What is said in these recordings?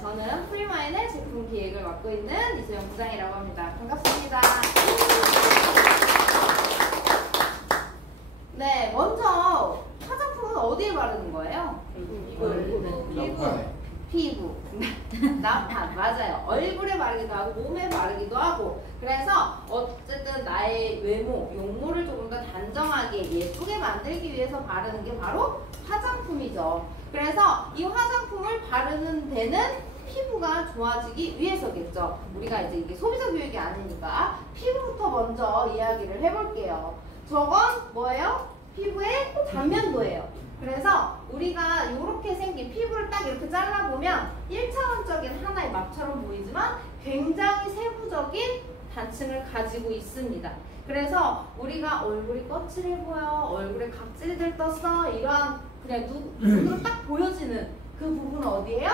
저는 프리마인의 제품 기획을 맡고 있는 이소영 부장이라고 합니다. 반갑습니다. 네, 먼저 화장품은 어디에 바르는 거예요? 피부. 나판, 맞아요. 얼굴에 바르기도 하고 몸에 바르기도 하고. 그래서 어쨌든 나의 외모, 용모를 조금 더 단정하게 예쁘게 만들기 위해서 바르는 게 바로 화장품이죠. 그래서 이 화장품을 바르는 데는 피부가 좋아지기 위해서겠죠. 우리가 이제 이게 소비자 교육이 아니니까 피부부터 먼저 이야기를 해볼게요. 저건 뭐예요? 피부의 단면도예요. 그래서 우리가 이렇게 생긴 피부를 딱 이렇게 잘라보면 1차원적인 하나의 맙처럼 보이지만 굉장히 세부적인 단층을 가지고 있습니다. 그래서 우리가 얼굴이 거칠해 보여, 얼굴에 각질이 들떴어, 이러한 그냥 눈으로 딱 보여지는 그 부분은 어디예요?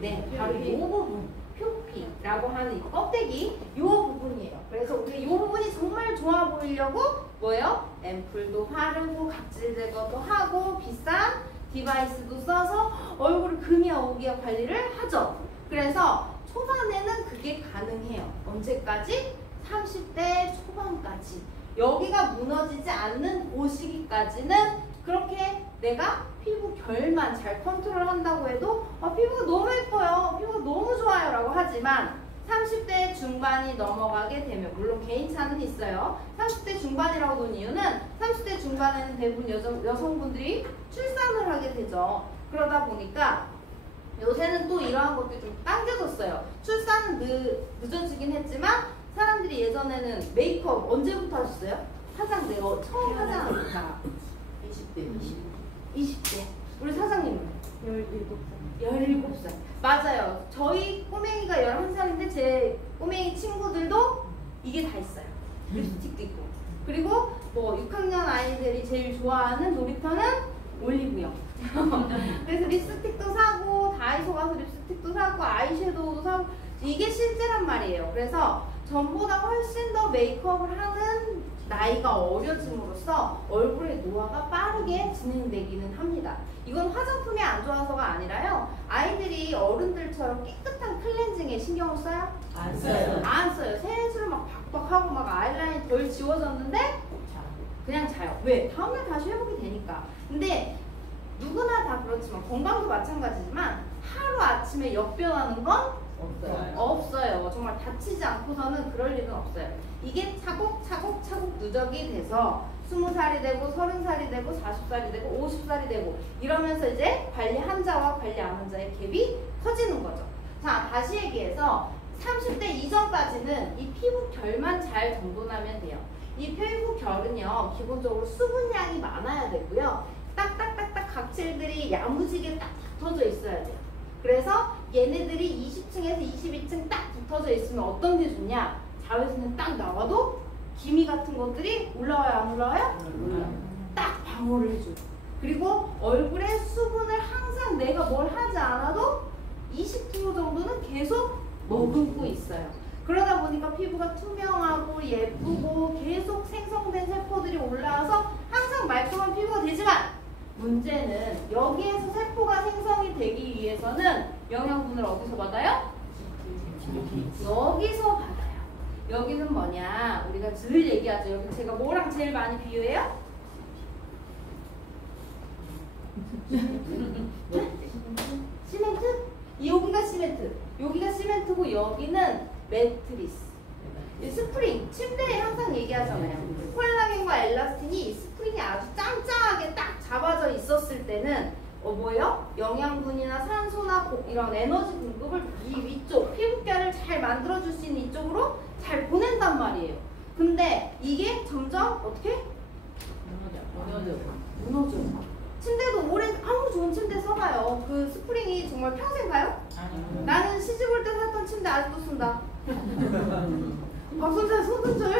네, 바로 이 부분, 표피라고 하는 이 껍데기, 이 부분이에요. 그래서 우리가 이 부분이 정말 좋아 보이려고 뭐예요? 앰플도 바르고 각질 제거도 하고 비싼 디바이스도 써서 얼굴을 금이야 오기야 관리를 하죠. 그래서 초반에는 그게 가능해요. 언제까지? 30대 초반까지. 여기가 무너지지 않는 그 시기까지는 그렇게 내가 피부 결만 잘 컨트롤한다고 해도 피부가 너무 예뻐요, 피부가 너무 좋아요 라고 하지만 30대 중반이 넘어가게 되면, 물론 개인차는 있어요. 30대 중반이라고 본 이유는 30대 중반에는 대부분 여성분들이 출산을 하게 되죠. 그러다 보니까 요새는 또 이러한 것들이 좀 당겨졌어요. 출산은 늦어지긴 했지만 사람들이 예전에는 메이크업 언제부터 하셨어요? 화장 내가 처음 화장하니까 20대. 우리 사장님은? 17살. 맞아요. 저희 꼬맹이가 11살인데 제 꼬맹이 친구들도 이게 다 있어요. 립스틱도 있고. 그리고 뭐 6학년 아이들이 제일 좋아하는 놀이터는 올리브영. 그래서 립스틱도 사고, 다이소 가서 립스틱도 사고, 아이섀도우도 사고, 이게 실제란 말이에요. 그래서 전보다 훨씬 더 메이크업을 하는 나이가 어려짐으로써 얼굴의 노화가 빠르게 진행되기는 합니다. 이건 화장품이 안 좋아서가 아니라요. 아이들이 어른들처럼 깨끗한 클렌징에 신경을 써요? 안 써요. 안 써요. 세수를 막 박박하고 막 아이라인 덜 지워졌는데 그냥 자요. 왜? 다음날 다시 회복이 되니까. 근데 누구나 다 그렇지만 건강도 마찬가지지만 하루 아침에 역변하는 건 없어요. 정말 다치지 않고서는 그럴 일은 없어요. 이게 차곡차곡 누적이 돼서 20살이 되고 30살이 되고 40살이 되고 50살이 되고 이러면서 이제 관리 한자와 관리 안 한자의 갭이 커지는 거죠. 자, 다시 얘기해서 30대 이전까지는 이 피부 결만 잘 정돈하면 돼요. 이 피부 결은요, 기본적으로 수분량이 많아야 되고요. 딱딱딱딱 각질들이 야무지게 딱 붙어져 있어야 돼요. 그래서 얘네들이 20층에서 22층 딱 붙어져 있으면 어떤 게 좋냐? 자외선은 딱 나와도 기미 같은 것들이 올라와요, 안 올라와요? 딱 방어를 해줘요. 그리고 얼굴에 수분을 항상 내가 뭘 하지 않아도 20% 정도는 계속 머금고 있어요. 그러다 보니까 피부가 투명하고 예쁘고 계속 생성된 세포들이 올라와서 항상 말끔한 피부가 되지만 문제는 여기에서 세포가 생성이 되기 위해서는 영양분을 어디서 받아요? 여기서 받아요. 여기는 뭐냐? 우리가 늘 얘기하죠. 여기 제가 뭐랑 제일 많이 비유해요? 시멘트? 여기가 시멘트. 여기가 시멘트고 여기는 매트리스. 스프링. 침대에 항상 얘기하잖아요. 콜라겐과 엘라스틴이 스프링이 아주 짱짱하게 딱 잡아져 있었을 때는 뭐예요? 영양분이나 산소나 이런 에너지 공급을 이 위쪽 피부결을 잘 만들어줄 수 있는 이쪽으로 잘 보낸단 말이에요. 근데 이게 점점 어떻게? 무너져요. 침대도 오래 아무리 좋은 침대 써봐요. 그 스프링이 정말 평생 가요? 나는 시집 올 때 샀던 침대 아직도 쓴다. 박순자 손은절.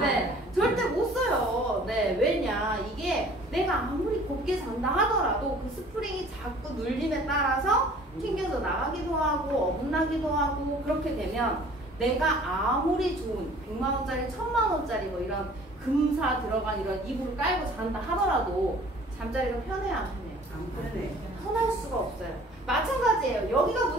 네, 절대 못 써요. 네, 왜냐? 이게 내가 아무리 곱게 잔다 하더라도 그 스프링이 자꾸 눌림에 따라서 튕겨져 나가기도 하고 어긋나기도 하고 그렇게 되면 내가 아무리 좋은 100만원짜리, 1000만원짜리 뭐 이런 금사 들어간 이런 이불을 깔고 잔다 하더라도 잠자리가 편해요, 안 편해요? 안 편해. 편할 수가 없어요. 마찬가지예요. 여기가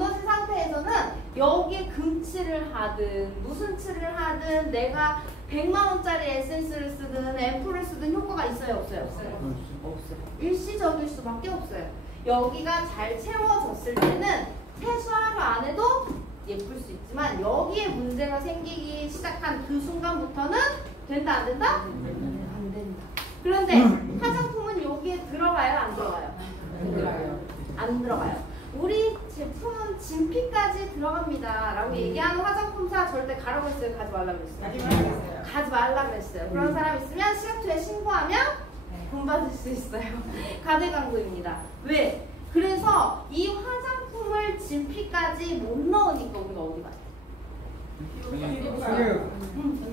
여기에 금칠을 하든 무슨 칠을 하든 내가 100만 원짜리 에센스를 쓰든 앰플을 쓰든 효과가 있어요? 없어요? 없어요. 일시적일 수밖에 없어요. 여기가 잘 채워졌을 때는 세수하루 안 해도 예쁠 수 있지만 여기에 문제가 생기기 시작한 그 순간부터는 된다 안 된다? 안 된다. 그런데 화장품은 여기에 들어가요? 안 들어가요? 안 들어가요. 우리 제품은 진피까지 들어갑니다 라고 얘기하는 화장품사 절대 가라고 했어요? 가지 말라고 했어요? 가지 말라고 했어요. 그런 사람 있으면 시각처에 신고하면 돈 받을 수 있어요. 가대 광고입니다. 왜? 그래서 이 화장품을 진피까지 못 넣으니까 우리가 어디 가요?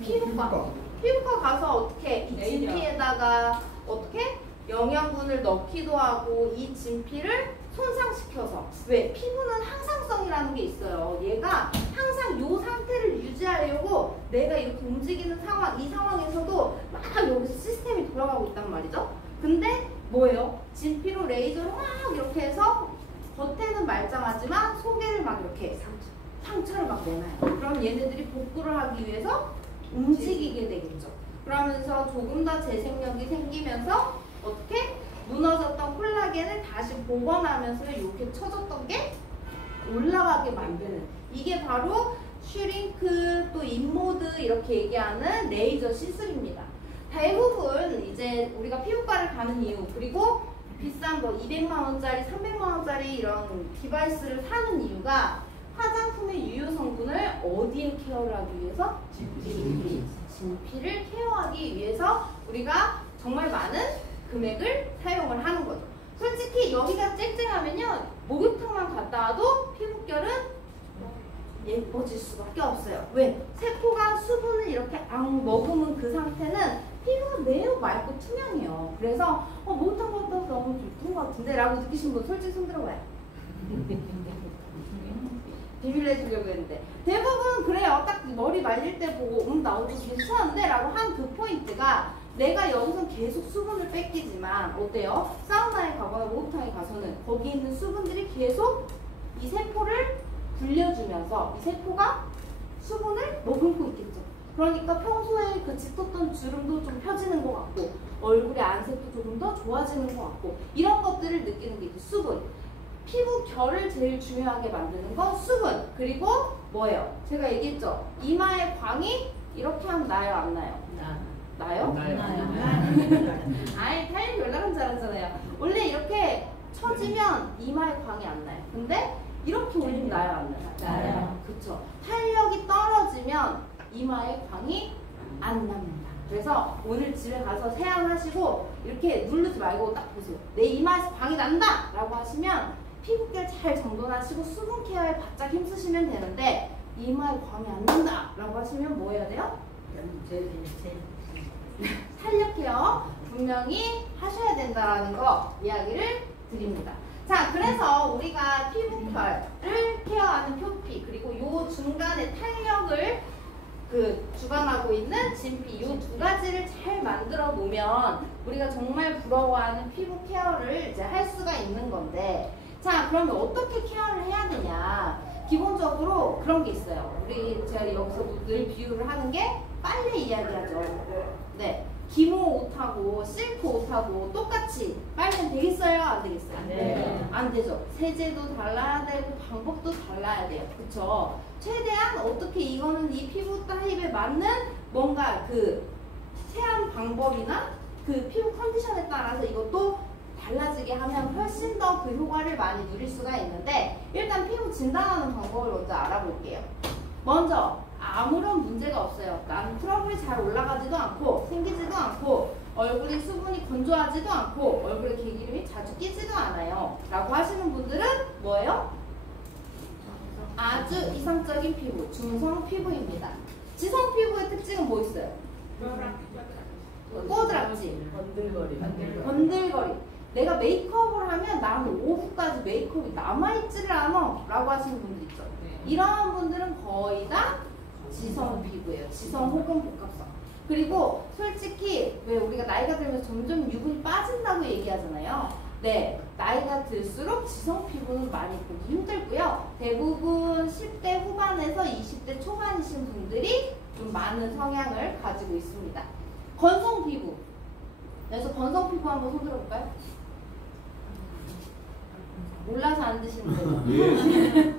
피부과. 피부과 가서 어떻게 이 진피에다가 어떻게 영양분을 넣기도 하고 이 진피를 손상시켜서 왜? 피부는 항상성이라는 게 있어요. 얘가 항상 이 상태를 유지하려고 내가 이렇게 움직이는 상황, 이 상황에서도 막 여기서 시스템이 돌아가고 있단 말이죠. 근데 뭐예요? 진피로 레이저를 막 이렇게 해서 겉에는 말짱하지만 속에를 막 이렇게 상처를 막 내놔요. 그럼 얘네들이 복구를 하기 위해서 움직이게 되겠죠. 그러면서 조금 더 재생력이 생기면서 어떻게? 무너졌던 콜라겐을 다시 복원하면서 이렇게 쳐졌던 게 올라가게 만드는 이게 바로 슈링크 또 인모드 이렇게 얘기하는 레이저 시술입니다. 대부분 이제 우리가 피부과를 가는 이유 그리고 비싼 뭐 200만원짜리 300만원짜리 이런 디바이스를 사는 이유가 화장품의 유효 성분을 어디에 케어를 하기 위해서? 진피를 케어하기 위해서 우리가 정말 많은 금액을 사용을 하는 거죠. 솔직히 여기가 쨍쨍하면요 목욕탕만 갔다 와도 피부결은 예뻐질 수밖에 없어요. 왜? 세포가 수분을 이렇게 머금은 그 상태는 피부가 매우 맑고 투명해요. 그래서 목욕탕 갔다 와서 너무 예쁜 것 같은데 라고 느끼신 분 솔직히 손 들어봐요. 비밀 내주려고 했는데 대부분 그래요. 딱 머리 말릴 때 보고 나 옷도 괜찮은데 라고 한 그 포인트가 내가 여기서 계속 수분을 뺏기지만 어때요? 사우나에 가거나 목욕탕에 가서는 거기 있는 수분들이 계속 이 세포를 불려주면서 이 세포가 수분을 머금고 있겠죠. 그러니까 평소에 그 짙었던 주름도 좀 펴지는 것 같고 얼굴의 안색도 조금 더 좋아지는 것 같고 이런 것들을 느끼는 게 이제 수분. 피부 결을 제일 중요하게 만드는 건 수분. 그리고 뭐예요? 제가 얘기했죠. 이마에 광이 이렇게 하면 나요? 안 나요? 나요? 아이 탄력 연락은 잘하잖아요. 원래 이렇게 처지면 이마에 광이 안 나요. 근데 이렇게 올리면 나요? 안 나요? 나요. 그쵸. 탄력이 떨어지면 이마에 광이 안 납니다. 그래서 오늘 집에 가서 세안하시고 이렇게 누르지 말고 딱 보세요. 내 이마에서 광이 난다! 라고 하시면 피부결 잘 정돈하시고 수분 케어에 바짝 힘쓰시면 되는데 이마에 광이 안 난다! 라고 하시면 뭐 해야 돼요? 탄력 케어 분명히 하셔야 된다는 거 이야기를 드립니다. 자, 그래서 우리가 피부결을 케어하는 표피 그리고 요 중간에 탄력을 주관하고 있는 진피 이 두 가지를 잘 만들어 놓으면 우리가 정말 부러워하는 피부 케어를 이제 할 수가 있는 건데 자, 그러면 어떻게 케어를 해야 되냐? 기본적으로 그런 게 있어요. 제가 여기서 늘 비유를 하는 게 빨래 이야기하죠. 네, 기모 옷하고 실크 옷하고 똑같이 빨래는 되겠어요? 안 되겠어요? 네. 안 되죠. 세제도 달라야 되고 방법도 달라야 돼요. 그쵸? 최대한 어떻게 이거는 이 피부 타입에 맞는 뭔가 그 세안 방법이나 그 피부 컨디션에 따라서 이것도 달라지게 하면 훨씬 더 그 효과를 많이 누릴 수가 있는데 일단 피부 진단하는 방법을 먼저 알아볼게요. 먼저 아무런 문제가 없어요. 나는 트러블이 잘 올라가지도 않고 생기지도 않고 얼굴에 수분이 건조하지도 않고 얼굴에 개기름이 자주 끼지도 않아요 라고 하시는 분들은 뭐예요? 아주 이상적인 피부, 중성 피부입니다. 지성 피부의 특징은 뭐 있어요? 꼬드락지, 번들거리. 내가 메이크업을 하면 나는 오후까지 메이크업이 남아있지를 않아 라고 하시는 분들 있죠. 이러한 분들은 거의 다 지성 피부예요. 지성 혹은 복합성. 그리고 솔직히 왜 우리가 나이가 들면서 점점 유분이 빠진다고 얘기하잖아요. 네, 나이가 들수록 지성 피부는 많이 보기 힘들고요. 대부분 10대 후반에서 20대 초반이신 분들이 좀 많은 성향을 가지고 있습니다. 건성 피부. 그래서 건성 피부 한번 손 들어볼까요? 몰라서 안 드시는 분들.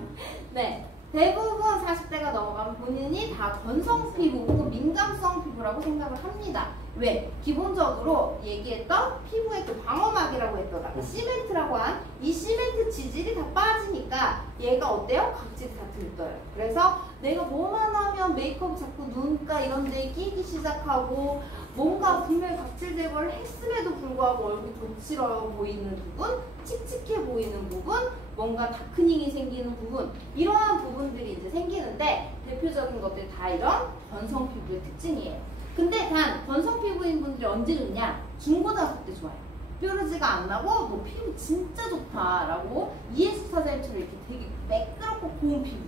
네. 대부분 40대가 넘어가면 본인이 다 건성 피부 혹은 민감성 피부라고 생각을 합니다. 왜? 기본적으로 얘기했던 피부의 그 방어막이라고 했던 아까 시멘트라고 한 이 시멘트 지질이 다 빠지니까 얘가 어때요? 각질이 다 들떠요. 그래서 내가 뭐만 하면 메이크업 자꾸 눈가 이런 데 끼기 시작하고 뭔가 분명히 각질 제거를 했음에도 불구하고 얼굴 거칠어 보이는 부분, 칙칙해 보이는 부분, 뭔가 다크닝이 생기는 부분, 이러한 부분들이 이제 생기는데 대표적인 것들이 다 이런 건성 피부의 특징이에요. 근데 단 건성 피부인 분들이 언제 좋냐? 중고등학교 때 좋아요. 뾰루지가 안 나고 너 피부 진짜 좋다라고 이혜수 사장님처럼 이렇게 되게 매끄럽고 고운 피부,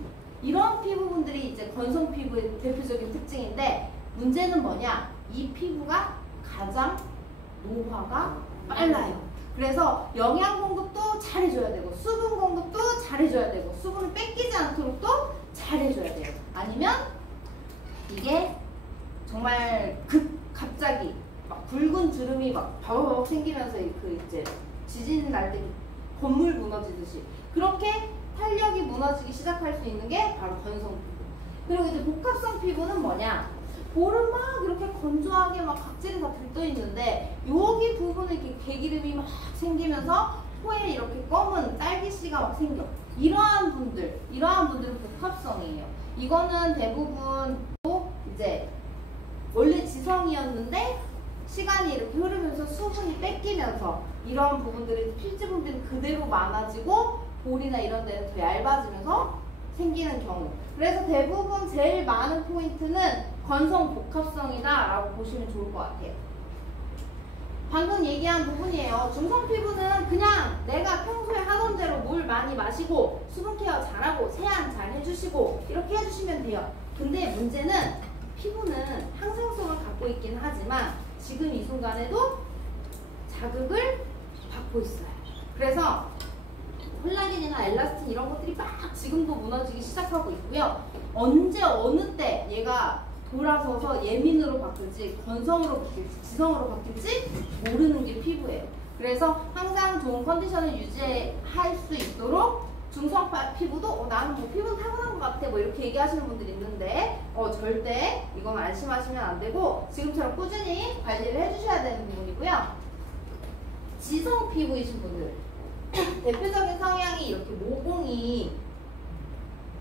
이런 피부분들이 이제 건성 피부의 대표적인 특징인데 문제는 뭐냐? 이 피부가 가장 노화가 빨라요. 그래서 영양 공급도 잘해줘야 되고 수분 공급도 잘해줘야 되고 수분을 뺏기지 않도록 또 잘해줘야 돼요. 아니면 이게 정말 갑자기 막 붉은 주름이 막 바바박 생기면서 그 이제 지진 날 때 건물 무너지듯이 그렇게 탄력이 무너지기 시작할 수 있는 게 바로 건성 피부. 그리고 이제 복합성 피부는 뭐냐? 볼은 막 이렇게 건조하게 막 각질이 다 들떠 있는데 여기 부분에 이렇게 개기름이 막 생기면서 코에 이렇게 검은 딸기씨가 막 생겨. 이러한 분들은 복합성이에요. 이거는 대부분 이제 원래 지성이었는데 시간이 이렇게 흐르면서 수분이 뺏기면서 이런 부분들이 필지 분비는 그대로 많아지고 볼이나 이런 데는 더 얇아지면서 생기는 경우. 그래서 대부분 제일 많은 포인트는 건성 복합성이다 라고 보시면 좋을 것 같아요. 방금 얘기한 부분이에요. 중성 피부는 그냥 내가 평소에 하던 대로 물 많이 마시고 수분 케어 잘하고 세안 잘 해주시고 이렇게 해주시면 돼요. 근데 문제는 피부는 항상성을 갖고 있긴 하지만 지금 이 순간에도 자극을 받고 있어요. 그래서 콜라겐이나 엘라스틴 이런 것들이 막 지금도 무너지기 시작하고 있고요. 언제 어느 때 얘가 돌아서서 예민으로 바뀔지 건성으로 바뀔지 지성으로 바뀔지 모르는 게 피부예요. 그래서 항상 좋은 컨디션을 유지할 수 있도록 중성 피부도 나는 뭐 피부는 타고난 것 같아 뭐 이렇게 얘기하시는 분들이 있는데 절대 이건 안심하시면 안 되고 지금처럼 꾸준히 관리를 해주셔야 되는 부분이고요. 지성 피부이신 분들 대표적인 성향이 이렇게 모공이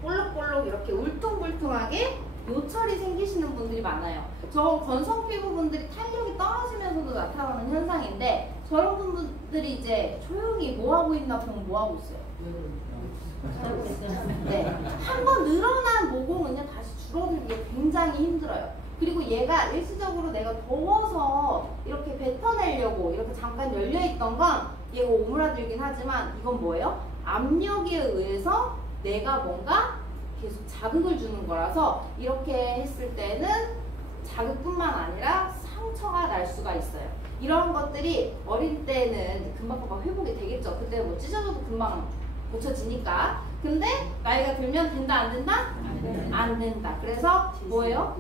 볼록볼록 이렇게 울퉁불퉁하게 요철이 생기시는 분들이 많아요. 저 건성 피부분들이 탄력이 떨어지면서도 나타나는 현상인데 저런 분들이 이제 조용히 뭐 하고 있나 보면 뭐 하고 있어요? 네, 한번 늘어난 모공은요 다시 줄어들기가 굉장히 힘들어요. 그리고 얘가 일시적으로 내가 더워서 이렇게 뱉어내려고 이렇게 잠깐 열려있던 건 얘가 오므라들긴 하지만 이건 뭐예요? 압력에 의해서 내가 뭔가 계속 자극을 주는 거라서 이렇게 했을 때는 자극뿐만 아니라 상처가 날 수가 있어요. 이런 것들이 어릴 때는 금방 회복이 되겠죠. 그때 뭐 찢어져도 금방 고쳐지니까. 근데 나이가 들면 된다 안 된다? 안 된다. 그래서 뭐예요?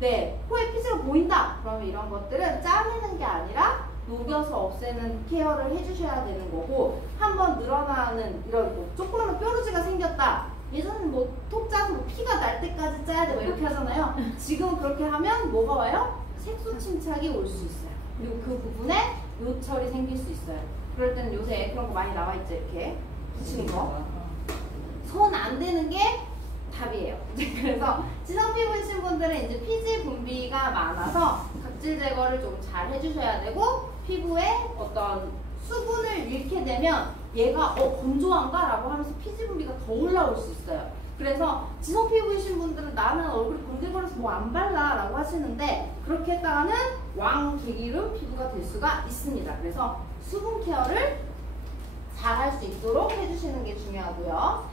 네, 코에 피지가 보인다. 그러면 이런 것들은 짜내는 게 아니라 녹여서 없애는 케어를 해주셔야 되는 거고 한번 늘어나는 이런 뭐 조그마한 뾰루지가 생겼다. 예전에는 뭐 톡 짜서 뭐 피가 날 때까지 짜야 돼 뭐 이렇게 하잖아요. 지금 그렇게 하면 뭐가 와요? 색소 침착이 올 수 있어요. 그리고 그 부분에 요철이 생길 수 있어요. 그럴 때는 요새 그런 거 많이 나와 있죠. 이렇게 붙이는 거. 손 안 대는 게 답이에요. 그래서 지성 피부이신 분들은 이제 피지 분비가 많아서 각질 제거를 좀 잘 해주셔야 되고 피부에 어떤 수분을 잃게 되면 얘가 건조한가? 라고 하면서 피지 분비가 더 올라올 수 있어요. 그래서 지성 피부이신 분들은 나는 얼굴이 공들거려서 뭐 안 발라 라고 하시는데 그렇게 했다가는 왕 개기름 피부가 될 수가 있습니다. 그래서 수분 케어를 잘 할 수 있도록 해주시는 게 중요하고요.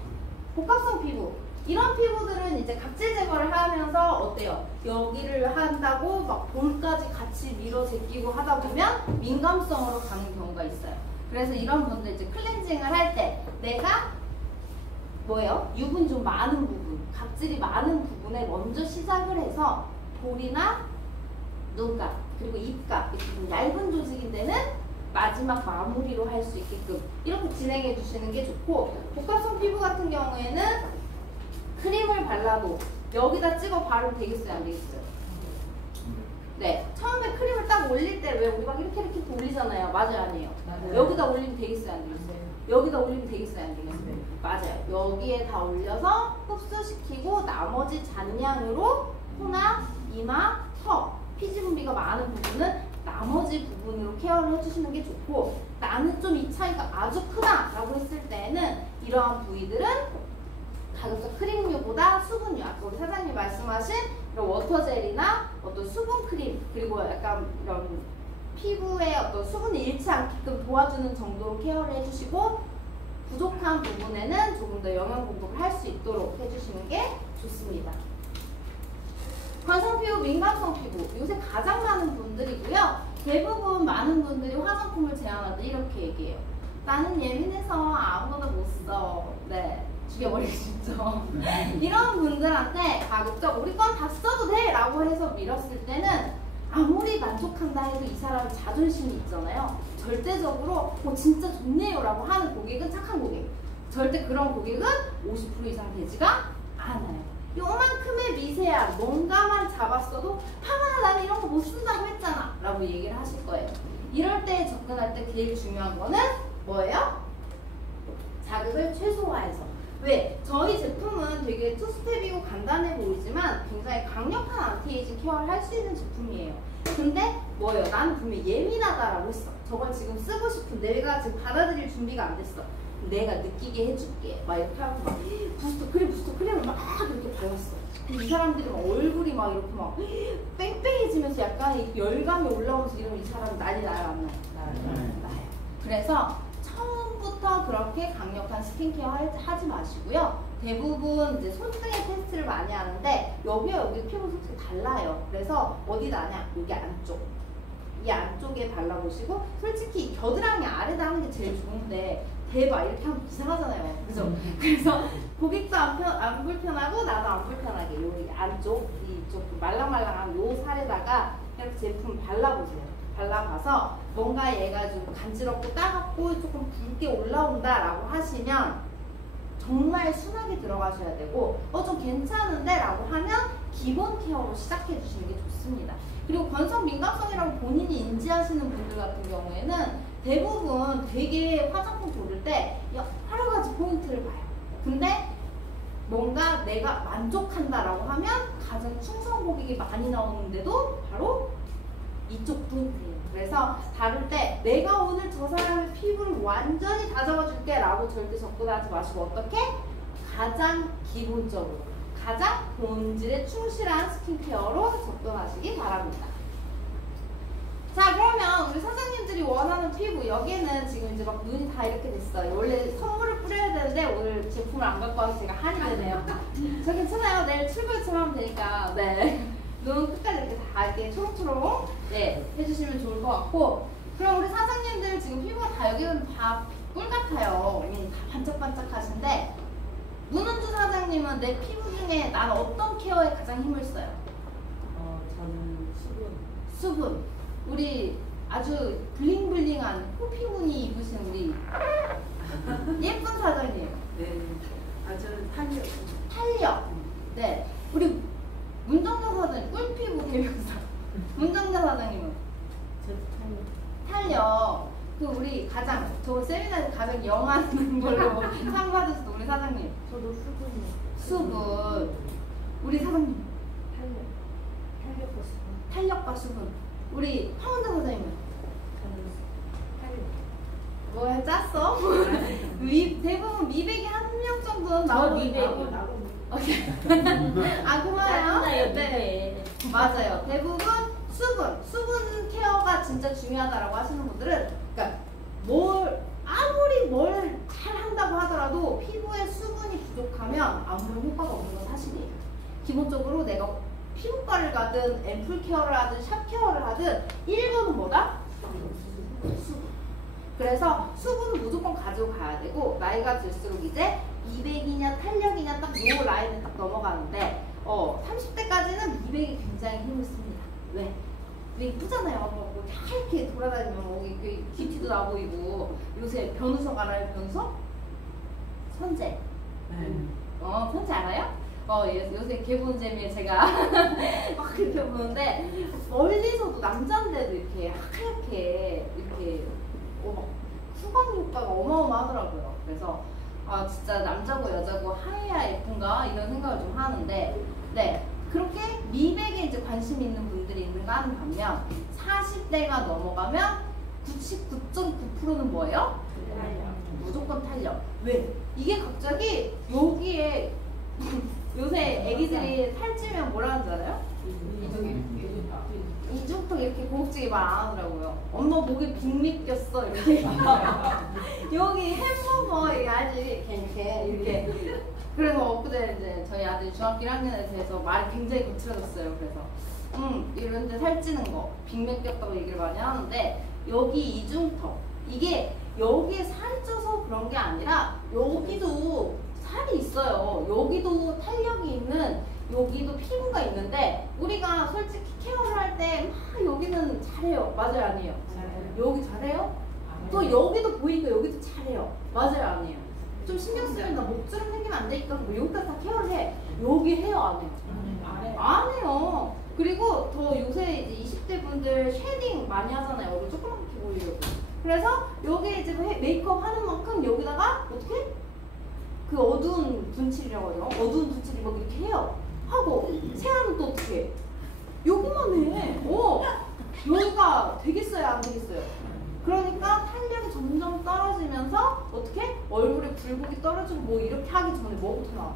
복합성 피부 이런 피부들은 이제 각질 제거를 하면서 어때요? 여기를 한다고 막 볼까지 같이 밀어 제끼고 하다 보면 민감성으로 가는 경우가 있어요. 그래서 이런 분들 이제 클렌징을 할 때 내가 뭐예요? 유분 좀 많은 부분, 각질이 많은 부분에 먼저 시작을 해서 볼이나 눈가 그리고 입가 이렇게 좀 얇은 조직인 데는 마지막 마무리로 할 수 있게끔 이렇게 진행해 주시는 게 좋고, 복합성 피부 같은 경우에는 크림을 발라도 여기다 찍어 바르면 되겠어요? 안 되겠어요? 네, 처음에 크림을 딱 올릴 때 왜 우리 막 이렇게 올리잖아요. 맞아요? 아니에요? 맞아요. 여기다 올리면 되겠어요? 안 되겠어요? 여기다 올리면 되겠어요? 안 되겠어요? 맞아요. 여기에 다 올려서 흡수시키고 나머지 잔량으로 코나 이마, 턱, 피지 분비가 많은 부분은 나머지 부분으로 케어를 해주시는 게 좋고, 나는 좀 이 차이가 아주 크다 라고 했을 때는 이러한 부위들은 가급적 크림류보다 수분류, 아까 우리 사장님 말씀하신 이런 워터젤이나 어떤 수분 크림, 그리고 약간 이런 피부에 어떤 수분이 잃지 않게끔 도와주는 정도로 케어를 해주시고, 부족한 부분에는 조금 더 영양 공급을 할 수 있도록 해주시는 게 좋습니다. 관성 피부, 민감성 피부 요새 가장 많은 분들이고요. 대부분 많은 분들이 화장품을 제안할 때 이렇게 얘기해요. 나는 예민해서 아무거나 못 써. 네, 죽여버리겠죠. 이런 분들한테 가급적 우리 건 다 써도 돼 라고 해서 밀었을 때는 아무리 만족한다 해도 이 사람 자존심이 있잖아요. 절대적으로 진짜 좋네요 라고 하는 고객은 착한 고객, 절대 그런 고객은 50% 이상 되지가 않아요. 요만큼의 미세한 뭔가만 잡았어도 파마 난 이런 거 못 쓴다고 했잖아 라고 얘기를 하실 거예요. 이럴 때 접근할 때 제일 중요한 거는 뭐예요? 자극을 최소화해서. 왜? 저희 제품은 되게 투스텝이고 간단해 보이지만 굉장히 강력한 안티에이징 케어를 할 수 있는 제품이에요. 근데 뭐예요? 나는 분명히 예민하다라고 했어. 저걸 지금 쓰고 싶은데 내가 지금 받아들일 준비가 안 됐어. 내가 느끼게 해줄게. 막 이렇게 하고 막 부스터 크림을 막 이렇게 발랐어. 이 사람들이 막 얼굴이 막 이렇게 막 뺑뺑해지면서 약간 열감이 올라오면서 이러면 이 사람이 난리 나요? 안 나요? 나요. 그래서 처음부터 그렇게 강력한 스킨케어 하지 마시고요. 대부분 이제 손등에 테스트를 많이 하는데 여기와 여기 피부 솔직히 달라요. 그래서 어디 나냐? 여기 안쪽. 이 안쪽에 발라보시고, 솔직히 겨드랑이 아래다 하는 게 제일 좋은데 대박 이렇게 하면 이상하잖아요. 그죠? 그래서 고객도 안 불편하고 나도 안 불편하게 요 안쪽, 이쪽 말랑말랑한 요 살에다가 이렇게 제품을 발라보세요. 발라봐서 뭔가 얘가 좀 간지럽고 따갑고 조금 붉게 올라온다 라고 하시면 정말 순하게 들어가셔야 되고, 좀 괜찮은데 라고 하면 기본 케어로 시작해 주시는 게 좋습니다. 그리고 건성 민감성이라고 본인이 인지하시는 분들 같은 경우에는 대부분 되게 화장품 고를 때 여러 가지 포인트를 봐요. 근데 뭔가 내가 만족한다라고 하면 가장 충성 고객이 많이 나오는데도 바로 이쪽 포인트예요. 그래서 다룰 때 내가 오늘 저 사람의 피부를 완전히 다 잡아줄게 라고 절대 접근하지 마시고, 어떻게? 가장 기본적으로 가장 본질에 충실한 스킨케어로 접근하시기 바랍니다. 자, 그러면 우리 사장님들이 원하는 피부, 여기에는 지금 이제 막 눈이 다 이렇게 됐어요. 원래 선물을 뿌려야 되는데 오늘 제품을 안 갖고 와서 제가 한이 되네요. 저 괜찮아요. 내일 출근처럼 하면 되니까. 네. 눈 끝까지 이렇게 다 이렇게 초롱초롱 해주시면 좋을 것 같고, 그럼 우리 사장님들 지금 피부가 다 여기는 다 꿀 같아요. 다 반짝반짝 하신데, 문은주 사장님은 내 피부 중에 난 어떤 케어에 가장 힘을 써요? 저는 수분. 우리 아주 블링블링한 호피무늬 입으신 우리 예쁜 사장님. 네. 저는 탄력. 탄력. 네. 우리 문정자 사장님, 꿀피부 대명사. 문정자 사장님은? 저도 탄력. 탄력. 그 우리 가장 저 세미나에 가장 영하는 걸로 상 받으셨던 우리 사장님. 저도 수분이요. 수분. 우리 사장님. 탄력과 수분. 탄력과 수분. 우리 황원자 사장님은? 저는 탄력. 뭐야, 짰어? 대부분 미백이 한 명 정도는 나오고 미백이요. 오케이. 아, 그만요? 네. 맞아요. 대부분 수분 케어가 진짜 중요하다라고 하시는 분들은, 그러니까 아무리 뭘 잘 한다고 하더라도 피부에 수분이 부족하면 아무런 효과가 없는 건 사실이에요. 기본적으로 내가 피부과를 가든 앰플 케어를 하든 샵 케어를 하든 1번은 뭐다? 수분. 그래서 수분은 무조건 가지고 가야 되고 나이가 들수록 이제 200이냐 탄력이냐 딱 요 라인을 딱 넘어가는데 30대까지는 200이 굉장히 힘을 씁니다. 왜? 왜 이쁘잖아요. 뭐 이렇게 돌아다니면 여기 뷰티도 나 보이고 요새 변우석 알아요? 변우석? 선재. 선재 알아요? 요새 개본 재미에 제가 막 이렇게 보는데 멀리서도 남자인데도 이렇게 하얗게 이렇게 막 후광 효과가 어마어마하더라고요. 그래서 진짜 남자고 여자고 하얘야 예쁜가 이런 생각을 좀 하는데 네 그렇게 미백에 이제 관심 있는 분들이 있는가 하는 반면 40대가 넘어가면 99.9%는 뭐예요? 무조건 탄력. 왜? 이게 갑자기 여기에 요새 애기들이 살찌면 뭐라 하는 줄 알아요? 이중턱 이렇게 고급지게 말 안 하더라고요. 엄마 목에 빅맥 꼈어 이렇게. 여기 햄버거 아직 이렇게. 그래서 엊그제 이제 저희 아들 중학교 1학년에 대해서 말이 굉장히 거칠어졌어요. 그래서 이런데 살찌는 거 빅맥 꼈다고 얘기를 많이 하는데 여기 이중턱 이게 여기에 살이 쪄서 그런 게 아니라 여기도 살이 있어요. 여기도 탄력이 있는 여기도 피부가 있는데 우리가 솔직히 케어를 할 때 막 여기는 잘해요. 맞아요? 아니에요? 여기 잘해요? 또 여기도 보이니까 여기도 잘해요. 맞아요? 아니에요? 좀 신경 쓰면 나 목주름 생기면 안 되니까 뭐 여기다 다 케어를 해. 여기 해요? 안 해요? 안 해요. 그리고 더 요새 이제 20대 분들 쉐딩 많이 하잖아요. 얼굴 조그맣게 보이려고. 그래서 여기 이제 메이크업 하는 만큼 여기다가 어떻게? 그 어두운 분칠이라고 하죠. 어두운 분칠이 막 이렇게 해요. 하고 세안은 또 어떻게 해? 여기만 해. 여기가 되겠어요? 안 되겠어요? 그러니까 탄력이 점점 떨어지면서 어떻게? 얼굴에 굴곡이 떨어지고 뭐 이렇게 하기 전에 뭐부터 나와?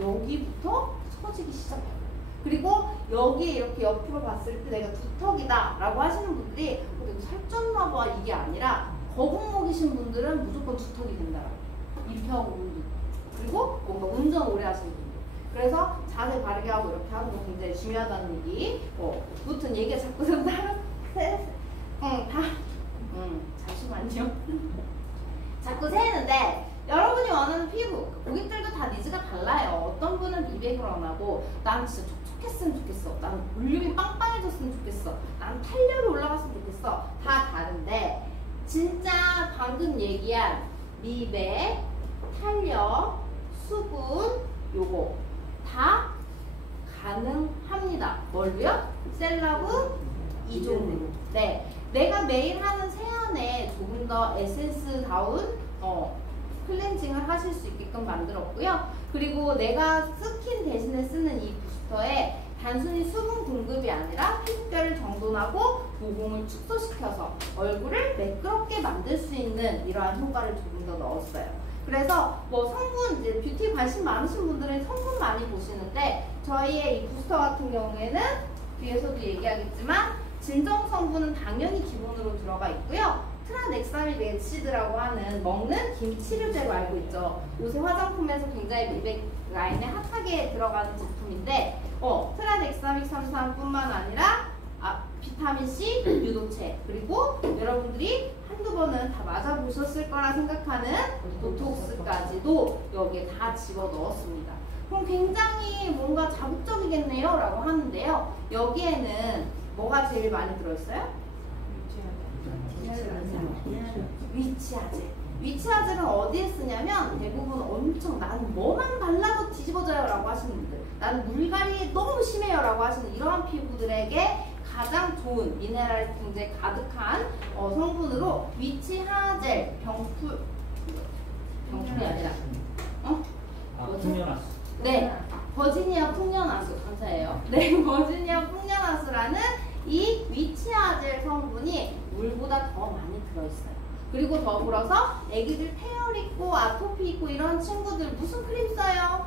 여기부터 처지기 시작해요. 그리고 여기 이렇게 옆으로 봤을 때 내가 두턱이다 라고 하시는 분들이 내가 살쪘나 봐 이게 아니라 거북목이신 분들은 무조건 두턱이 된다. 이렇게 하고 분들 그리고 뭔가 운전 오래 하시는 분들 그래서 자세 바르게 하고 이렇게 하는 거 굉장히 중요하다는 얘기 무튼 얘기가 자꾸 좀 잠시만요. 자꾸 새는데 여러분이 원하는 피부 고객들도 다 니즈가 달라요. 어떤 분은 미백을 원하고 난 진짜 촉촉했으면 좋겠어. 난 볼륨이 빵빵해졌으면 좋겠어. 난 탄력이 올라갔으면 좋겠어. 다 다른데 진짜 방금 얘기한 미백, 탄력, 수분 요거 다 가능합니다. 뭘로요? 셀러브 이종으로. 네, 내가 매일 하는 세안에 조금 더 에센스다운 클렌징을 하실 수 있게끔 만들었고요. 그리고 내가 스킨 대신에 쓰는 이 부스터에 단순히 수분 공급이 아니라 피부결을 정돈하고 모공을 축소시켜서 얼굴을 매끄럽게 만들 수 있는 이러한 효과를 조금 더 넣었어요. 그래서 뭐 성분, 이제 뷰티 관심 많으신 분들은 성분 많이 보시는데 저희의 이 부스터 같은 경우에는 뒤에서도 얘기하겠지만 진정 성분은 당연히 기본으로 들어가 있고요. 트라넥사밀 엑시드라고 하는 먹는 김치류제로 알고 있죠. 요새 화장품에서 굉장히 미백 라인에 핫하게 들어가는 제품인데 트라넥사밀 33뿐만 아니라 비타민C, 유도체 그리고 여러분들이 한두 번은 다 맞아보셨을 거라 생각하는 보톡스까지도 여기에 다 집어넣었습니다. 그럼 굉장히 뭔가 자극적이겠네요 라고 하는데요. 여기에는 뭐가 제일 많이 들어있어요? 위치아젤. 위치아젤은 어디에 쓰냐면 대부분 엄청 나는 뭐만 발라도 뒤집어져요 라고 하시는 분들, 나는 물갈이 너무 심해요 라고 하시는 이러한 피부들에게 가장 좋은 미네랄 굉장히 가득한 성분으로 위치하젤 병풀이 아니라 풍년화수. 네, 버지니아 풍년화수 감사해요. 네, 버지니아 풍년화수라는 이 위치아젤 성분이 물보다 더 많이 들어있어요. 그리고 더불어서 애기들 태열 있고 아토피 있고 이런 친구들 무슨 크림 써요?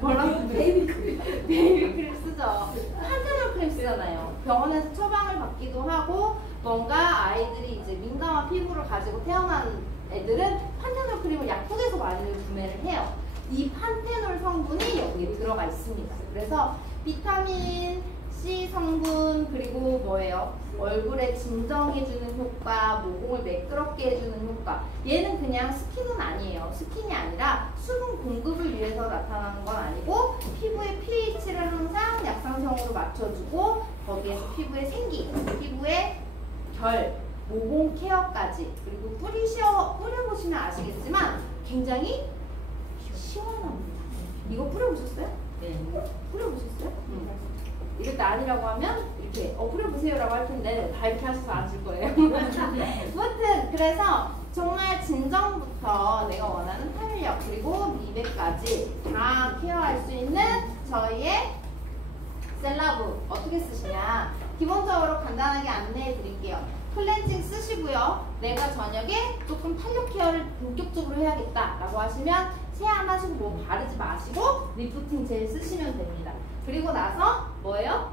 뭐라고? 베이비크림 쓰죠. 판테놀 크림 쓰잖아요. 병원에서 처방을 받기도 하고 뭔가 아이들이 이제 민감한 피부를 가지고 태어난 애들은 판테놀 크림을 약국에서 많이 구매를 해요. 이 판테놀 성분이 여기에 들어가 있습니다. 그래서 비타민 C 성분 그리고 뭐예요? 얼굴에 진정해주는 효과, 모공을 매끄럽게 해주는 효과. 얘는 그냥 스킨은 아니에요. 스킨이 아니라 수분 공급을 위해서 나타나는 건 아니고 피부의 pH를 항상 약상성으로 맞춰주고 거기에서 피부의 생기, 피부의 결, 모공 케어까지 그리고 뿌려보시면 아시겠지만 굉장히 시원합니다. 이거 뿌려보셨어요? 네. 뿌려보셨어요? 이럴 때 아니라고 하면 이렇게 뿌려보세요라고 할 텐데 다 이렇게 하셔서 안 줄 거예요. 아무튼 그래서 정말 진정부터 내가 원하는 탄력 그리고 미백까지 다 케어할 수 있는 저희의 셀라브 어떻게 쓰시냐. 기본적으로 간단하게 안내해 드릴게요. 클렌징 쓰시고요. 내가 저녁에 조금 탄력 케어를 본격적으로 해야겠다라고 하시면 세안하시고 뭐 바르지 마시고 리프팅 젤 쓰시면 됩니다. 그리고 나서 뭐예요?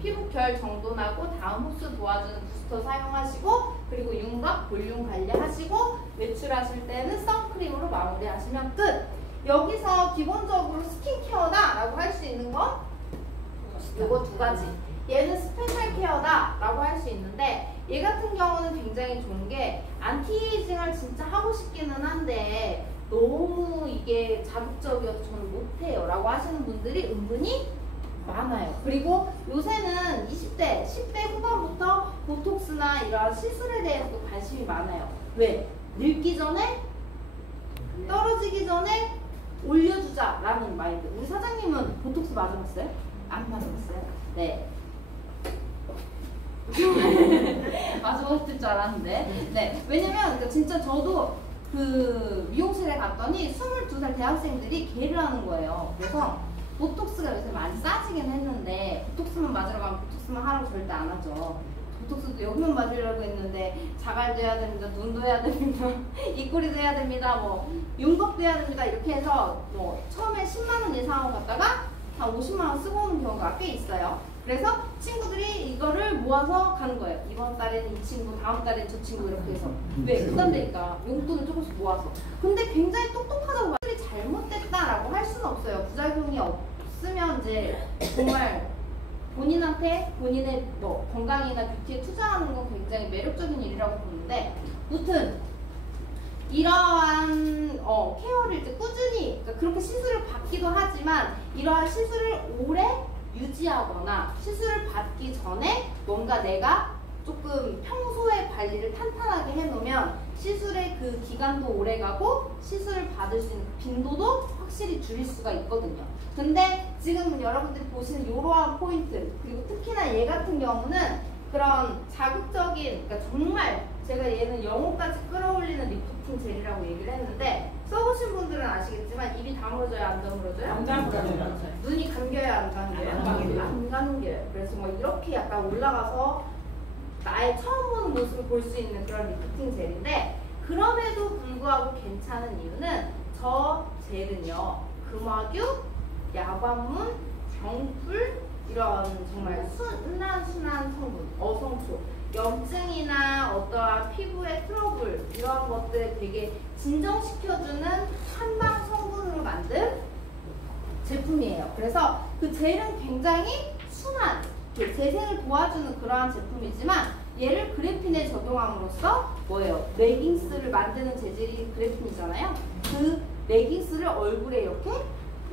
피부 결 정돈하고 다음 흡수 도와주는 부스터 사용하시고 그리고 윤곽 볼륨 관리하시고 외출하실 때는 선크림으로 마무리하시면 끝! 여기서 기본적으로 스킨케어다 라고 할 수 있는 건 요거 두 가지. 얘는 스페셜 케어다 라고 할 수 있는데 얘 같은 경우는 굉장히 좋은 게 안티에이징을 진짜 하고 싶기는 한데 너무 이게 자극적이어서 저는 못해요 라고 하시는 분들이 은근히 많아요. 그리고 요새는 20대, 10대 후반부터 보톡스나 이런 시술에 대해서도 관심이 많아요. 왜? 늙기 전에 떨어지기 전에 올려주자 라는 마인드. 우리 사장님은 보톡스 맞아봤어요? 안 맞아봤어요? 네. 맞아봤을 줄 알았는데. 네. 왜냐면 그러니까 진짜 저도 그 미용실에 갔더니 22살 대학생들이 개를 하는 거예요. 그래서 보톡스가 요새 많이 싸지긴 했는데 보톡스만 맞으러 가면 보톡스만 하라고 절대 안 하죠. 보톡스도 여기만 맞으려고 했는데 자갈도 해야 됩니다. 눈도 해야 됩니다. 입꼬리도 해야 됩니다. 뭐 윤곽도 해야 됩니다. 이렇게 해서 뭐 처음에 10만 원 예상하고 갔다가 한 50만 원 쓰고 오는 경우가 꽤 있어요. 그래서 친구들이 이거를 모아서 가는 거예요. 이번 달에는 이 친구, 다음 달에는 저 친구 이렇게 해서. 왜? 부담되니까 용돈을 조금씩 모아서. 근데 굉장히 똑똑하다고 말이 잘못됐다라고 할 수는 없어요. 부작용이 없으면 이제 정말 본인한테 본인의 뭐 건강이나 뷰티에 투자하는 건 굉장히 매력적인 일이라고 보는데 무튼 이러한 케어를 이제 꾸준히 그러니까 그렇게 시술을 받기도 하지만 이러한 시술을 오래 유지하거나 시술을 받기 전에 뭔가 내가 조금 평소에 관리를 탄탄하게 해놓으면 시술의 그 기간도 오래가고 시술을 받을 수 있는 빈도도 확실히 줄일 수가 있거든요. 근데 지금 여러분들이 보시는 이러한 포인트 그리고 특히나 얘 같은 경우는 그런 자극적인 그러니까 정말 제가 얘는 영혼까지 끌어올리는 리프팅 젤이라고 얘기를 했는데 써보신 분들은 아시겠지만 입이 다물어져요? 안 다물어져요? 안 다물어져요. 눈이 감겨요? 안 감겨요? 안 감겨요. 그래서 뭐 이렇게 약간 올라가서 나의 처음 보는 모습을 볼 수 있는 그런 리프팅 젤인데 그럼에도 불구하고 괜찮은 이유는 저 젤은요 금화규, 야관문, 정풀 이런 정말 순한 성분, 어성초 염증이나 어떠한 피부의 트러블 이런 것들 되게 진정시켜주는 한방 성분으로 만든 제품이에요. 그래서 그 젤은 굉장히 순한 재생을 도와주는 그러한 제품이지만 얘를 그래핀에 적용함으로써 뭐예요? 레깅스를 만드는 재질이 그래핀이잖아요. 그 레깅스를 얼굴에 이렇게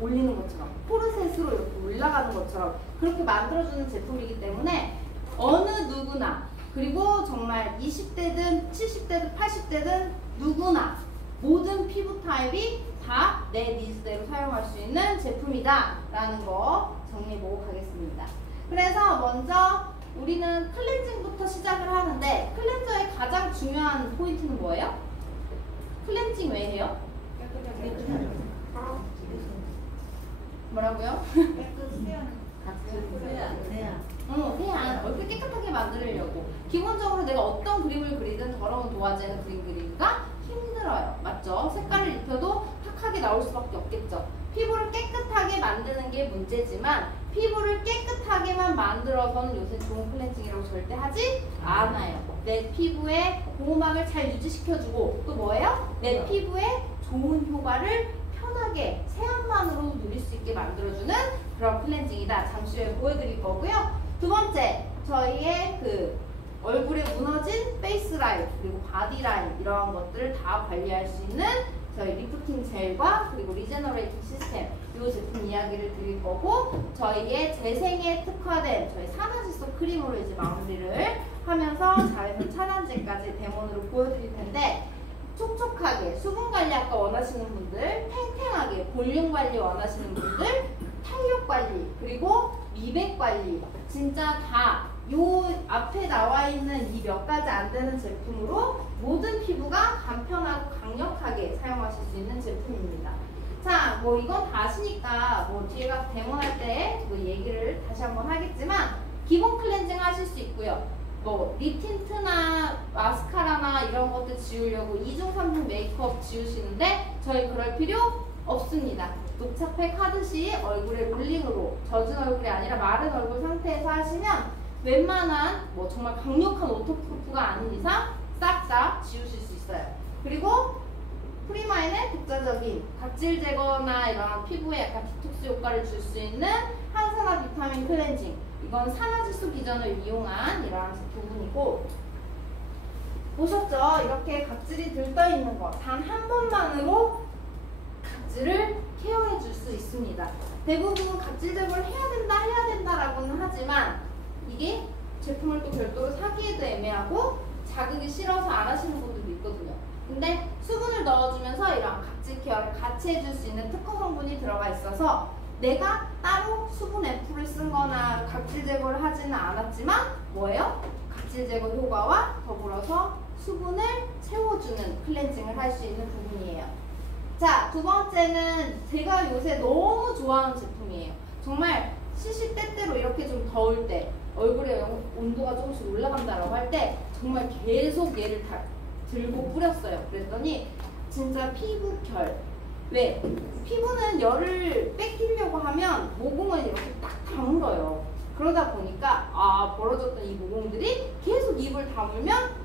올리는 것처럼 포르셋으로 이렇게 올라가는 것처럼 그렇게 만들어주는 제품이기 때문에 어느 누구나 그리고 정말 20대든 70대든 80대든 누구나 모든 피부 타입이 다 내 니즈대로 사용할 수 있는 제품이다 라는 거 정리해보고 가겠습니다. 그래서 먼저 우리는 클렌징부터 시작을 하는데 클렌저의 가장 중요한 포인트는 뭐예요? 클렌징 왜 해요? 뭐라고요? 세안 얼굴 깨끗하게 만들려고 기본적으로 내가 어떤 그림을 그리든 더러운 도화지는 그림 그리기가 힘들어요. 맞죠? 색깔을 입혀도 탁하게 나올 수밖에 없겠죠. 피부를 깨끗하게 만드는 게 문제지만 피부를 깨끗하게만 만들어서는 요새 좋은 클렌징이라고 절대 하지 않아요. 내 피부에 보호막을 잘 유지시켜주고 또 뭐예요? 내 피부에 좋은 효과를 편하게 세안만으로 누릴 수 있게 만들어주는 그런 클렌징이다. 잠시 후에 보여드릴 거고요. 두 번째, 저희의 그 얼굴에 무너진 페이스 라인 그리고 바디 라인 이러한 것들을 다 관리할 수 있는 저희 리프팅 젤과 그리고 리제너레이팅 시스템 이 제품 이야기를 드릴 거고, 저희의 재생에 특화된 저희 산화질소 크림으로 이제 마무리를 하면서 자외선 차단제까지 데모으로 보여드릴 텐데, 촉촉하게 수분 관리 아까 원하시는 분들, 탱탱하게 볼륨 관리 원하시는 분들, 탄력 관리 그리고 미백 관리 진짜 다 요 앞에 나와 있는 이 몇 가지 안 되는 제품으로 모든 피부가 간편하고 강력하게 사용하실 수 있는 제품입니다. 자, 뭐 이건 다 아시니까 뭐 뒤에 가서 데모할 때 뭐 얘기를 다시 한번 하겠지만, 기본 클렌징 하실 수 있고요. 뭐 립 틴트나 마스카라나 이런 것들 지우려고 2중 3중 메이크업 지우시는데 저희 그럴 필요 없습니다. 녹차팩 하듯이 얼굴에 롤링으로, 젖은 얼굴이 아니라 마른 얼굴 상태에서 하시면 웬만한 뭐 정말 강력한 오토프루프가 아닌 이상 싹 다 지우실 수 있어요. 그리고 프리마인의 독자적인 각질 제거나 이런 피부에 약간 디톡스 효과를 줄 수 있는 항산화 비타민 클렌징, 이건 산화질소 기전을 이용한 이러한 부분이고, 보셨죠? 이렇게 각질이 들떠 있는 거 단 한 번만으로 각질을 케어해 줄 수 있습니다. 대부분 각질 제거를 해야 된다라고는 하지만 이게 제품을 또 별도로 사기에도 애매하고 자극이 싫어서 안 하시는 분들도 있거든요. 근데 수분을 넣어주면서 이런 각질 케어를 같이 해줄 수 있는 특허 성분이 들어가 있어서 내가 따로 수분 앰플을 쓴 거나 각질 제거를 하지는 않았지만 뭐예요? 각질 제거 효과와 더불어서 수분을 채워주는 클렌징을 할 수 있는 부분이에요. 자, 두 번째는 제가 요새 너무 좋아하는 제품이에요. 정말 시시때때로 이렇게 좀 더울 때, 얼굴에 온도가 조금씩 올라간다라고 할 때 정말 계속 얘를 다 들고 뿌렸어요. 그랬더니 진짜 피부 결. 왜? 피부는 열을 뺏기려고 하면 모공을 이렇게 딱 다물어요. 그러다 보니까 벌어졌던 이 모공들이 계속 입을 다물면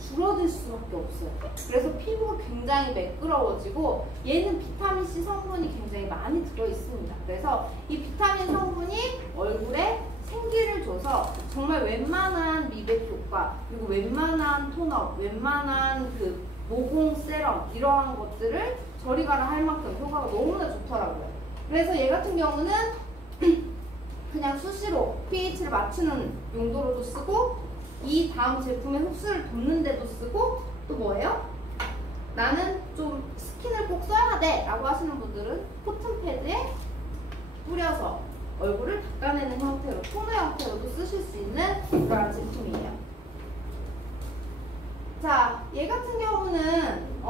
줄어들 수밖에 없어요. 그래서 피부가 굉장히 매끄러워지고, 얘는 비타민C 성분이 굉장히 많이 들어있습니다. 그래서 이 비타민 성분이 얼굴에 생기를 줘서 정말 웬만한 미백 효과, 그리고 웬만한 톤업, 웬만한 그 모공 세럼 이러한 것들을 저리 가라 할 만큼 효과가 너무나 좋더라고요. 그래서 얘 같은 경우는 그냥 수시로 pH를 맞추는 용도로도 쓰고, 이 다음 제품의 흡수를 돕는 데도 쓰고, 또 뭐예요? 나는 좀 스킨을 꼭 써야 돼 라고 하시는 분들은 코튼 패드에 뿌려서 얼굴을 닦아내는 형태로, 토너 형태로도 쓰실 수 있는 그런 제품이에요. 자, 얘 같은 경우는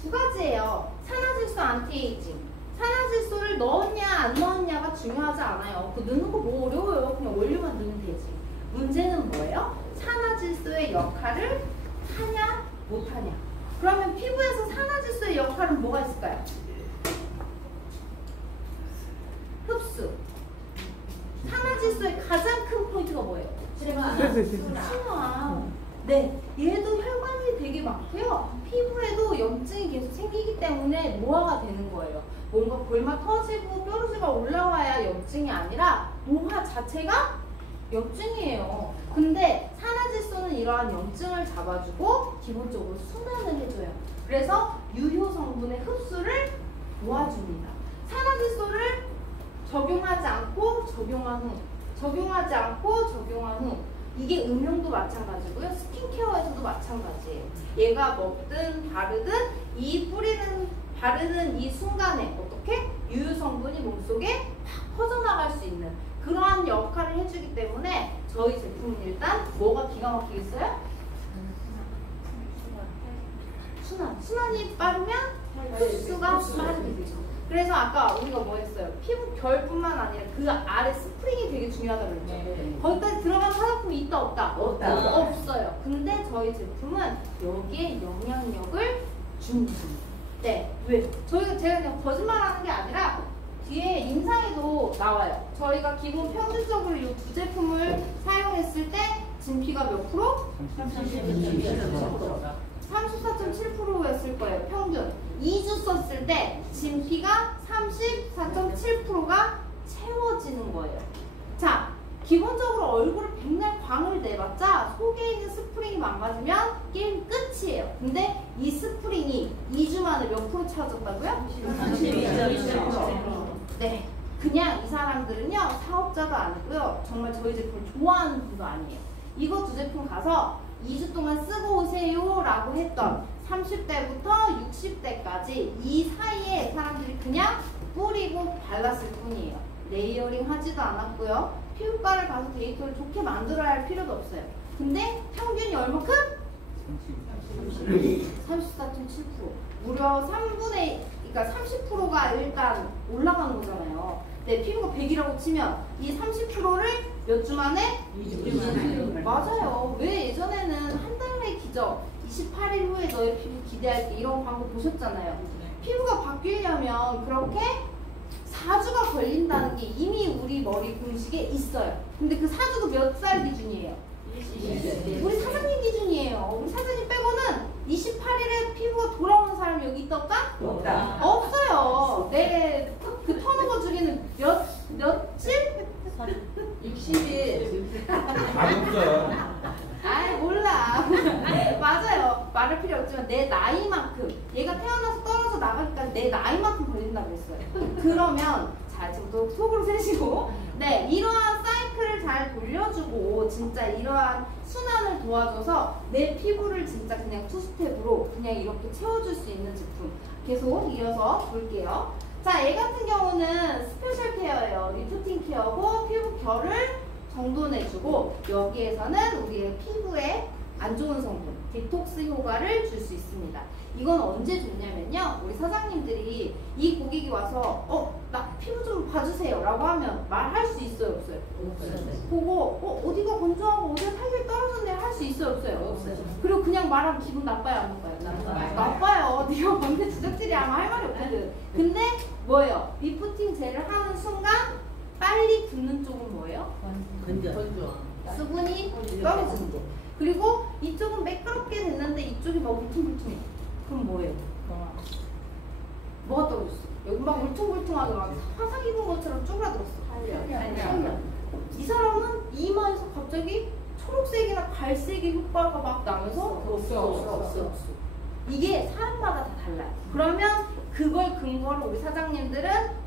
두 가지예요. 산화질소 안티에이징. 산화질소를 넣었냐 안 넣었냐가 중요하지 않아요. 그거 넣는 거 뭐 어려워요. 그냥 원료만 넣으면 되지. 문제는 뭐예요? 산화질소의 역할을 하냐 못하냐. 그러면 피부에서 산화질소의 역할은 뭐가 있을까요? 흡수. 산화질소의 가장 큰 포인트가 뭐예요? 순환. 네, 얘도 혈관이 되게 많고요. 피부에도 염증이 계속 생기기 때문에 노화가 되는 거예요. 뭔가 골마 터지고 뾰루지가 올라와야 염증이 아니라 노화 자체가 염증이에요. 근데 산화질소는 이러한 염증을 잡아주고 기본적으로 순환을 해줘요. 그래서 유효 성분의 흡수를 도와줍니다. 산화질소를 적용하지 않고 적용한 후, 적용하지 않고 적용한 후, 이게 음용도 마찬가지고요. 스킨케어에서도 마찬가지예요. 얘가 먹든 바르든 이 바르는 이 순간에 어떻게 유효 성분이 몸속에 팍 퍼져나갈 수 있는 그러한 역할을 해주기 때문에 저희 제품은 일단 뭐가 기가 막히겠어요? 순환이 빠르면 흡수가 빠르게 되죠. 그래서 아까 우리가 뭐 했어요? 피부 결뿐만 아니라 그 아래 스프링이 되게 중요하다고 그랬죠. 네. 거기까지 들어간 화장품이 있다 없다? 없다. 없어요. 근데 저희 제품은 여기에 영향력을 줍니다. 네. 왜? 제가 그냥 거짓말하는 게 아니라 뒤에 인상에도 나와요. 저희가 기본 평균적으로 이 두 제품을 사용했을 때 진피가 몇 프로? 34.7%였을 거예요. 평균. 2주 썼을 때 진피가 34.7%가 채워지는 거예요. 자, 기본적으로 얼굴을 백날 광을 내봤자 속에 있는 스프링이 망가지면 게임 끝이에요. 근데 이 스프링이 2주 만에 몇 프로 채워졌다고요? 32.2%. 네. 그냥 이 사람들은요, 사업자도 아니고요, 정말 저희 제품을 좋아하는 분도 아니에요. 이거 두 제품 가서 2주 동안 쓰고 오세요 라고 했던 30대부터 60대까지 이 사이에 사람들이 그냥 뿌리고 발랐을 뿐이에요. 레이어링 하지도 않았고요. 피부과를 가서 데이터를 좋게 만들어야 할 필요도 없어요. 근데 평균이 얼마큼? 34.7%. 무려 3분의, 그러니까 30%가 일단 올라가는 거잖아요. 네, 피부가 100이라고 치면 이 30%를 몇 주 만에? 2주 만에. 맞아요. 왜 예전에는 한 달의 기적, 28일 후에 너의 피부 기대할게 이런 광고 보셨잖아요. 피부가 바뀌려면 그렇게 4주가 걸린다는 게 이미 우리 머리 공식에 있어요. 근데 그 4주도 몇 살 기준이에요? 20대. 우리 사장님 기준이에요. 우리 사장님 빼고는 28일에 피부가 돌아오는 사람이 여기 있다 없다? 없다. 없어요. 내 그 턴오버 주기는 며칠? 60일. 없어요. 아이 몰라. 맞아요. 말할 필요 없지만 내 나이만큼, 얘가 태어나서 떨어져 나가기까지 내 나이만큼 걸린다고 했어요. 그러면 자, 지금부터 속으로 세시고, 네, 이러한 사이클을 잘 돌려주고 진짜 이러한 순환을 도와줘서 내 피부를 진짜 그냥 투스텝으로 그냥 이렇게 채워줄 수 있는 제품 계속 이어서 볼게요. 자, 얘 같은 경우는 스페셜 케어예요. 리프팅 케어고 피부 결을 정돈해주고 여기에서는 우리의 피부에 안 좋은 성분, 디톡스 효과를 줄 수 있습니다. 이건 언제 좋냐면요, 우리 사장님들이 이 고객이 와서 나 피부 좀 봐주세요 라고 하면 말할 수 있어요, 없어요? 없어요. 보고 어디가 건조하고 어디가 탄력이 떨어졌네 할 수 있어요, 없어요? 없어요. 그리고 그냥 말하면 기분 나빠요, 안 나빠요? 나빠요. 네가 뭔데 지적질이야 하면 할 말이 없거든. 근데 뭐예요? 리프팅 젤을 하는 순간 빨리 굳는 쪽은 뭐예요? 건조. 수분이 떨어지는 거. 그리고 이쪽은 매끄럽게 됐는데 이쪽이 막 울퉁불퉁해. 그럼 뭐예요? 뭐가 떨어졌어? 여기 막 울퉁불퉁하게 막 화상 입은 것처럼 쭈그라들었어. 탄력. 이 사람은 이마에서 갑자기 초록색이나 갈색의 효과가 막 나면서 없어. 이게 사람마다 다 달라요. 그러면 그걸 근거로 우리 사장님들은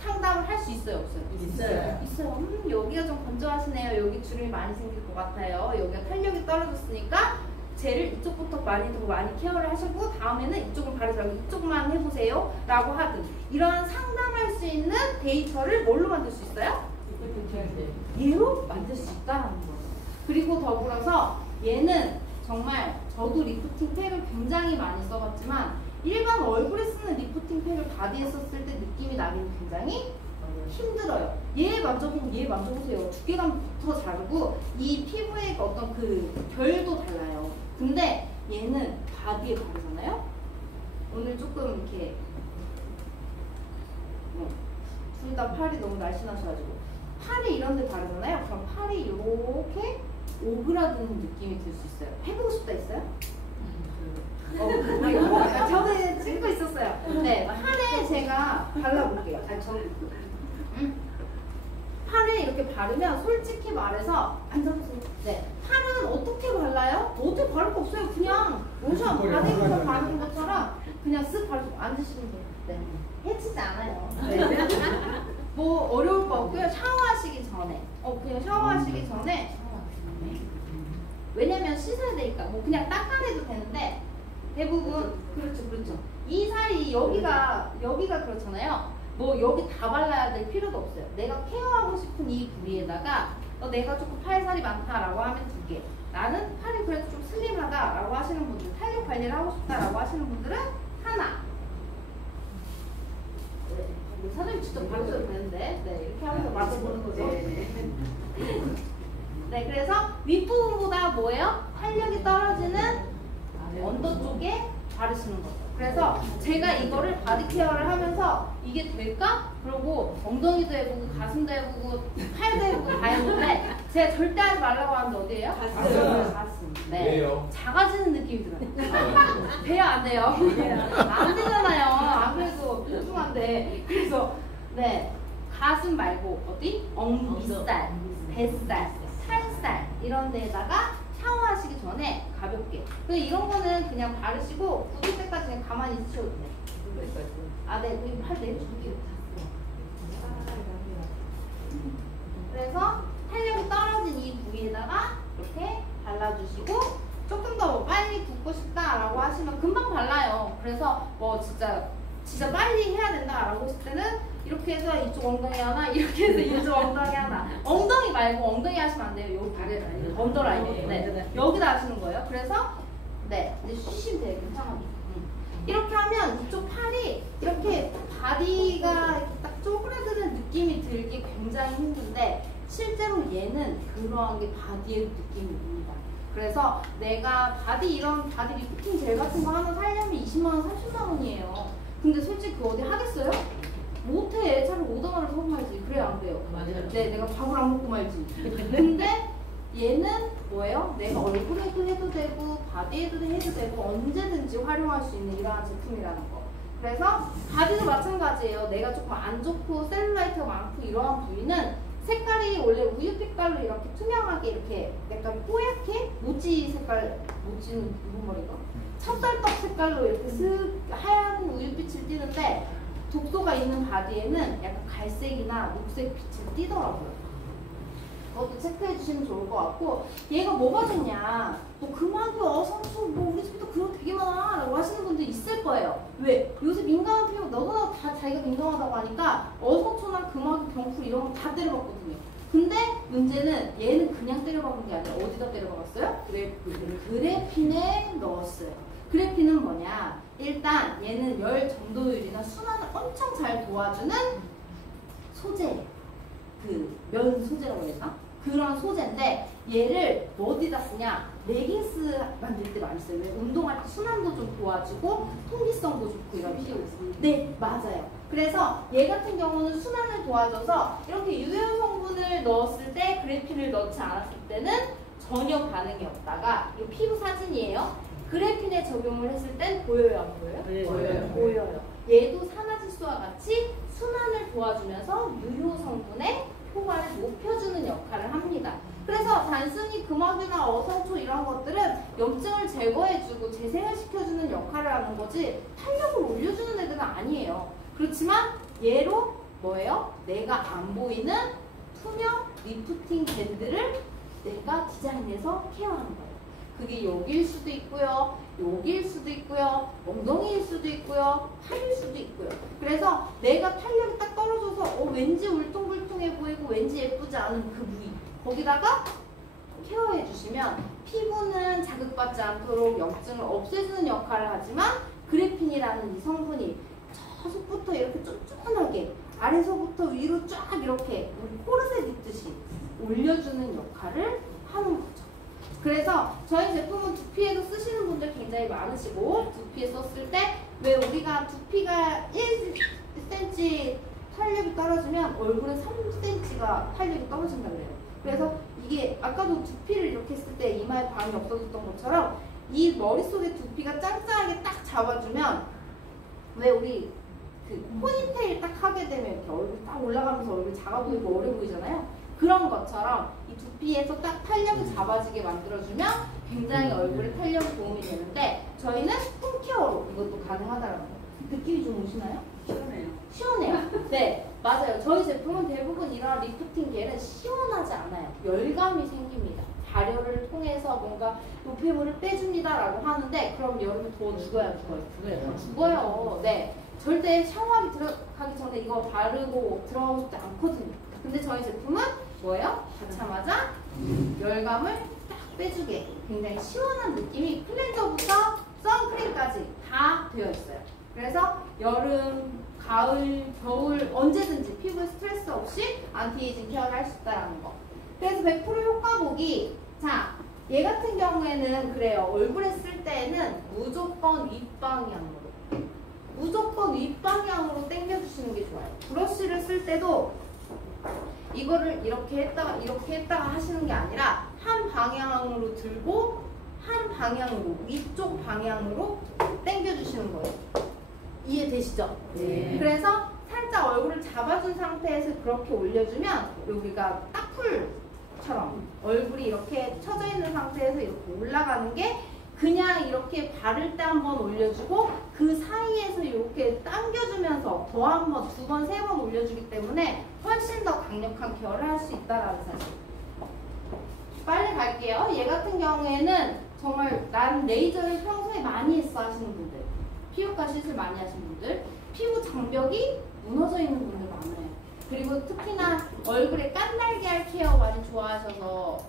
상담을 할 수 있어요, 없어요? 있어요. 여기가 좀 건조하시네요. 여기 주름이 많이 생길 것 같아요. 여기가 탄력이 떨어졌으니까 젤을 이쪽부터 많이 케어를 하시고 다음에는 이쪽을 바르지 말고 이쪽만 해보세요 라고 하든, 이러한 상담할 수 있는 데이터를 뭘로 만들 수 있어요? 얘로 만들 수 있다는 거죠. 그리고 더불어서 얘는 정말 저도 리프팅 팩을 굉장히 많이 써봤지만 일반 얼굴에 쓰는 리프팅 팩을 바디에 썼을 때 느낌이 나기는 굉장히 힘들어요. 얘 만져보고 얘 만져보세요. 두께감 더 다르고 이 피부의 어떤 그 결도 달라요. 근데 얘는 바디에 바르잖아요. 오늘 조금 이렇게 둘 다 팔이 너무 날씬하셔가지고 팔이 이런 데 바르잖아요. 그럼 팔이 이렇게 오그라드는 느낌이 들 수 있어요. 해보고 싶다 있어요? 저는 찍고 있었어요. 네, 팔에 제가 발라볼게요. 팔에 이렇게 바르면 솔직히 말해서 앉아보세요. 네, 팔은 어떻게 발라요? 어떻게 바를 거 없어요. 그냥 로션 바디부터 바르는 것처럼 그냥 쓱 바르고 앉으시면 돼요. 네, 해치지 않아요. 네. 뭐 어려울 거 없고요. 샤워하시기 전에 그냥 샤워하시기 전에 왜냐면 씻어야 되니까 뭐 그냥 닦아내도 되는데 대부분 그렇죠. 이 살이 여기가 그렇잖아요. 뭐 여기 다 발라야 될 필요도 없어요. 내가 케어하고 싶은 이 부위에다가 내가 조금 팔살이 많다라고 하면 2개, 나는 팔이 그래도 좀 슬림하다라고 하시는 분들, 탄력 관리를 하고 싶다라고 하시는 분들은 하나. 네, 사장님 직접 바르셔도 되는데 이렇게 하면서 맞아보는 거죠. 네, 그래서 윗부분보다 뭐예요? 탄력이 떨어지는 언더 쪽에 바르시는 거죠. 그래서 제가 이거를 바디 케어를 하면서 이게 될까? 그러고 엉덩이도 해보고 가슴도 해보고 팔도 해보고 다 해보는데 제가 절대 하지 말라고 하는데 어디예요? 가슴. 네. 왜요? 작아지는 느낌이 들어요. 돼요, 안 돼요? 안 되잖아요. 안 그래도 뚱뚱한데. 그래서 네, 가슴 말고 어디? 엉비살, 뱃살, 살살 이런 데에다가 샤워하시기 전에 가볍게. 근데 이런 거는 그냥 바르시고 굳을 때까지 그냥 가만히 있으셔도 돼요. 아, 네, 여기 팔 내려줄게요. 그래서 탄력이 떨어진 이 부위에다가 이렇게 발라주시고, 조금 더 빨리 붓고 싶다라고 하시면 금방 발라요. 그래서 뭐 진짜 빨리 해야 된다라고 했을 때는 이렇게 해서 이쪽 엉덩이 하나, 이렇게 해서 이쪽 엉덩이 하나. 엉덩이 말고 엉덩이 하시면 안 돼요. 여기 발에 언더라인에. 네. 여기다 하시는 거예요. 그래서 네, 이제 쉬시면 돼요. 괜찮아요. 이렇게 하면 이쪽 팔이 이렇게 바디가 이렇게 딱 쪼그라드는 느낌이 들기 굉장히 힘든데, 실제로 얘는 그러한 게 바디의 느낌이 옵니다. 그래서 내가 이런 바디 리프팅 젤 같은 거 하나 사려면 20만원, 30만원이에요. 근데 솔직히 그거 어디 하겠어요? 못해. 차라리 5,000원을 사고 말지. 그래야 안 돼요. 맞아요. 네, 내가 밥을 안 먹고 말지. 근데 얘는 뭐예요? 내가 얼굴에도 해도 되고 바디에도 해도 되고 언제든지 활용할 수 있는 이러한 제품이라는 거. 그래서 바디도 마찬가지예요. 내가 조금 안 좋고 셀룰라이트가 많고 이러한 부위는 색깔이 원래 우유 빛깔로 이렇게 투명하게 이렇게 약간 뽀얗게 모찌 색깔, 모찌는 무슨 말인가? 찹쌀떡 색깔로 이렇게 슥 하얀 우유빛을 띠는데, 독소가 있는 바디에는 약간 갈색이나 녹색 빛을 띠더라고요. 그것도 체크해 주시면 좋을 것 같고, 얘가 뭐가 좋냐, 뭐 금화기, 어성초, 뭐 우리 집도 그런 거 되게 많아 라고 하시는 분들 있을 거예요. 왜? 요새 민감한 피부 너무나 다 자기가 민감하다고 하니까 어성초나 금화기, 병풀 이런 거 다 때려봤거든요. 근데 문제는 얘는 그냥 때려박은 게 아니라 어디다 때려박았어요? 그래핀에 넣었어요. 그래핀은 뭐냐, 일단 얘는 열 전도율이나 순환을 엄청 잘 도와주는 소재예요. 그 면 소재라고 해야 되나? 그런 소재인데, 얘를 어디다 쓰냐, 레깅스 만들 때 많이 써요. 왜? 운동할 때 순환도 좀 도와주고 통기성도 좋고 이런 필요 있어요. 네, 맞아요. 그래서 얘 같은 경우는 순환을 도와줘서 이렇게 유효 성분을 넣었을 때, 그래핀을 넣지 않았을 때는 전혀 반응이 없다가, 이거 피부 사진이에요. 그래핀에 적용을 했을 땐 보여요, 안 보여요? 네, 보여요. 얘도 산화질소와 같이 순환을 도와주면서 유효 성분의 효과를 높여주는 역할을 합니다. 그래서 단순히 금화기나 어성초 이런 것들은 염증을 제거해주고 재생을 시켜주는 역할을 하는 거지 탄력을 올려주는 애들은 아니에요. 그렇지만 얘로 뭐예요? 내가 안 보이는 투명 리프팅 밴드를 내가 디자인해서 케어하는 거예요. 그게 여기일 수도 있고요, 여기일 수도 있고요, 엉덩이일 수도 있고요, 팔일 수도 있고요. 그래서 내가 탄력이 딱 떨어져서 왠지 울퉁불퉁해 보이고 왠지 예쁘지 않은 그 부위, 거기다가 케어해 주시면 피부는 자극받지 않도록 염증을 없애주는 역할을 하지만, 그래핀이라는 이 성분이 저속부터 이렇게 쫀쫀하게 아래서부터 위로 쫙 이렇게 우리 코르셋 입듯이 올려주는 역할을 하는 거죠. 그래서 저희 제품은 두피에도 쓰시는 분들 굉장히 많으시고, 두피에 썼을 때 왜 우리가 두피가 1cm 탄력이 떨어지면 얼굴에 3cm가 탄력이 떨어진다 그래요. 그래서 이게 아까도 두피를 이렇게 했을 때 이마에 반이 없어졌던 것처럼 이 머릿속에 두피가 짱짱하게 딱 잡아주면, 왜 우리 그 포니테일 딱 하게 되면 이렇게 얼굴 딱 올라가면서 얼굴 작아 보이고 어려 보이잖아요. 그런 것처럼 이 두피에서 딱 탄력이 잡아지게 만들어주면 굉장히 얼굴에 탄력이 도움이 되는데, 저희는 홈케어로 이것도 가능하다라는 거. 느낌이 좀 오시나요? 시원해요. 시원해요. 네, 맞아요. 저희 제품은 대부분 이런 리프팅 겔은 시원하지 않아요. 열감이 생깁니다. 발열을 통해서 뭔가 노폐물을 빼줍니다라고 하는데, 그럼 여러분 더 죽어요? 죽어요. 네, 절대 샤워하기 들어가기 전에 이거 바르고 들어가고 싶지 않거든요. 근데 저희 제품은 뭐예요? 받자마자 열감을 딱 빼주게 굉장히 시원한 느낌이 클렌저부터 선크림까지 다 되어 있어요. 그래서 여름, 가을, 겨울 언제든지 피부에 스트레스 없이 안티에이징 케어를 할 수 있다는 거. 그래서 100% 효과 보기. 자, 얘 같은 경우에는 그래요. 얼굴에 쓸 때에는 무조건 윗방향으로 당겨주시는 게 좋아요. 브러쉬를 쓸 때도 이거를 이렇게 했다가 하시는 게 아니라 한 방향으로 들고 한 방향으로, 위쪽 방향으로 당겨주시는 거예요. 이해되시죠? 네. 그래서 살짝 살짝 얼굴을 잡아준 상태에서 그렇게 올려주면 여기가 딱풀처럼 얼굴이 이렇게 쳐져 있는 상태에서 이렇게 올라가는 게 그냥 이렇게 바를 때 한번 올려주고 그 사이에서 이렇게 당겨주면서 더 한 번, 두 번, 세 번 올려주기 때문에 훨씬 더 강력한 케어를 할 수 있다라는 사실. 빨리 갈게요. 얘 같은 경우에는 정말 난 레이저를 평소에 많이 했어 하시는 분들, 피부과 시술 많이 하시는 분들, 피부 장벽이 무너져 있는 분들 많아요. 그리고 특히나 얼굴에 깐달걀 케어 많이 좋아하셔서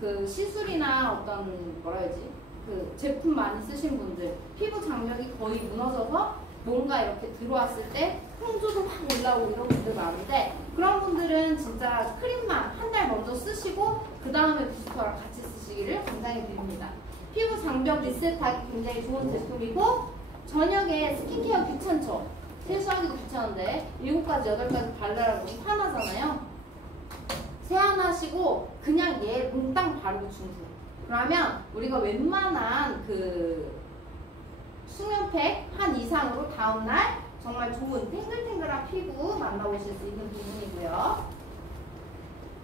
그 시술이나 어떤 뭐라 해야지 그 제품 많이 쓰신 분들, 피부 장벽이 거의 무너져서 뭔가 이렇게 들어왔을 때 홍조도 확 올라오고 이런 분들 많은데, 그런 분들은 진짜 크림만 한 달 먼저 쓰시고 그 다음에 부스터랑 같이 쓰시기를 권장해 드립니다. 피부 장벽 리셋하기 굉장히 좋은 제품이고, 저녁에 스킨케어 귀찮죠? 세수하기도 귀찮은데 7가지, 8가지 발라라고 화나잖아요. 세안하시고 그냥 얘 몽땅 바르고 중수. 그러면 우리가 웬만한 그 수면팩 한 이상으로 다음날 정말 좋은 탱글탱글한 피부 만나보실 수 있는 부분이고요.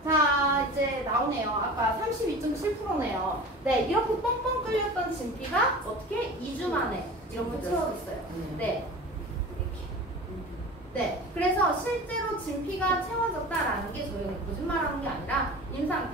자, 이제 나오네요. 아까 32.7%네요. 네, 이렇게 뻥뻥 끓였던 진피가 어떻게 2주 만에 이렇게 채워졌어요. 네, 이렇게. 네, 그래서 실제로 진피가 채워졌다라는 게 저희가 거짓말하는 게 아니라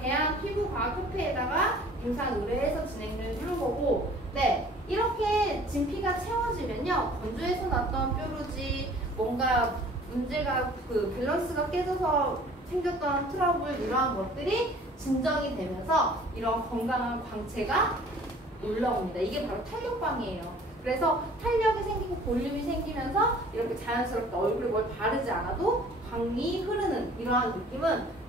대한피부과학협회에다가 임상의뢰해서 진행을 해준 거고, 네, 이렇게 진피가 채워지면요, 건조해서 났던 뾰루지, 뭔가 문제가 그 밸런스가 깨져서 생겼던 트러블, 이러한 것들이 진정이 되면서 이런 건강한 광채가 올라옵니다. 이게 바로 탄력광이에요. 그래서 탄력이 생기고 볼륨이 생기면서 이렇게 자연스럽게 얼굴에 뭘 바르지 않아도 광이 흐르는 이러한 느낌은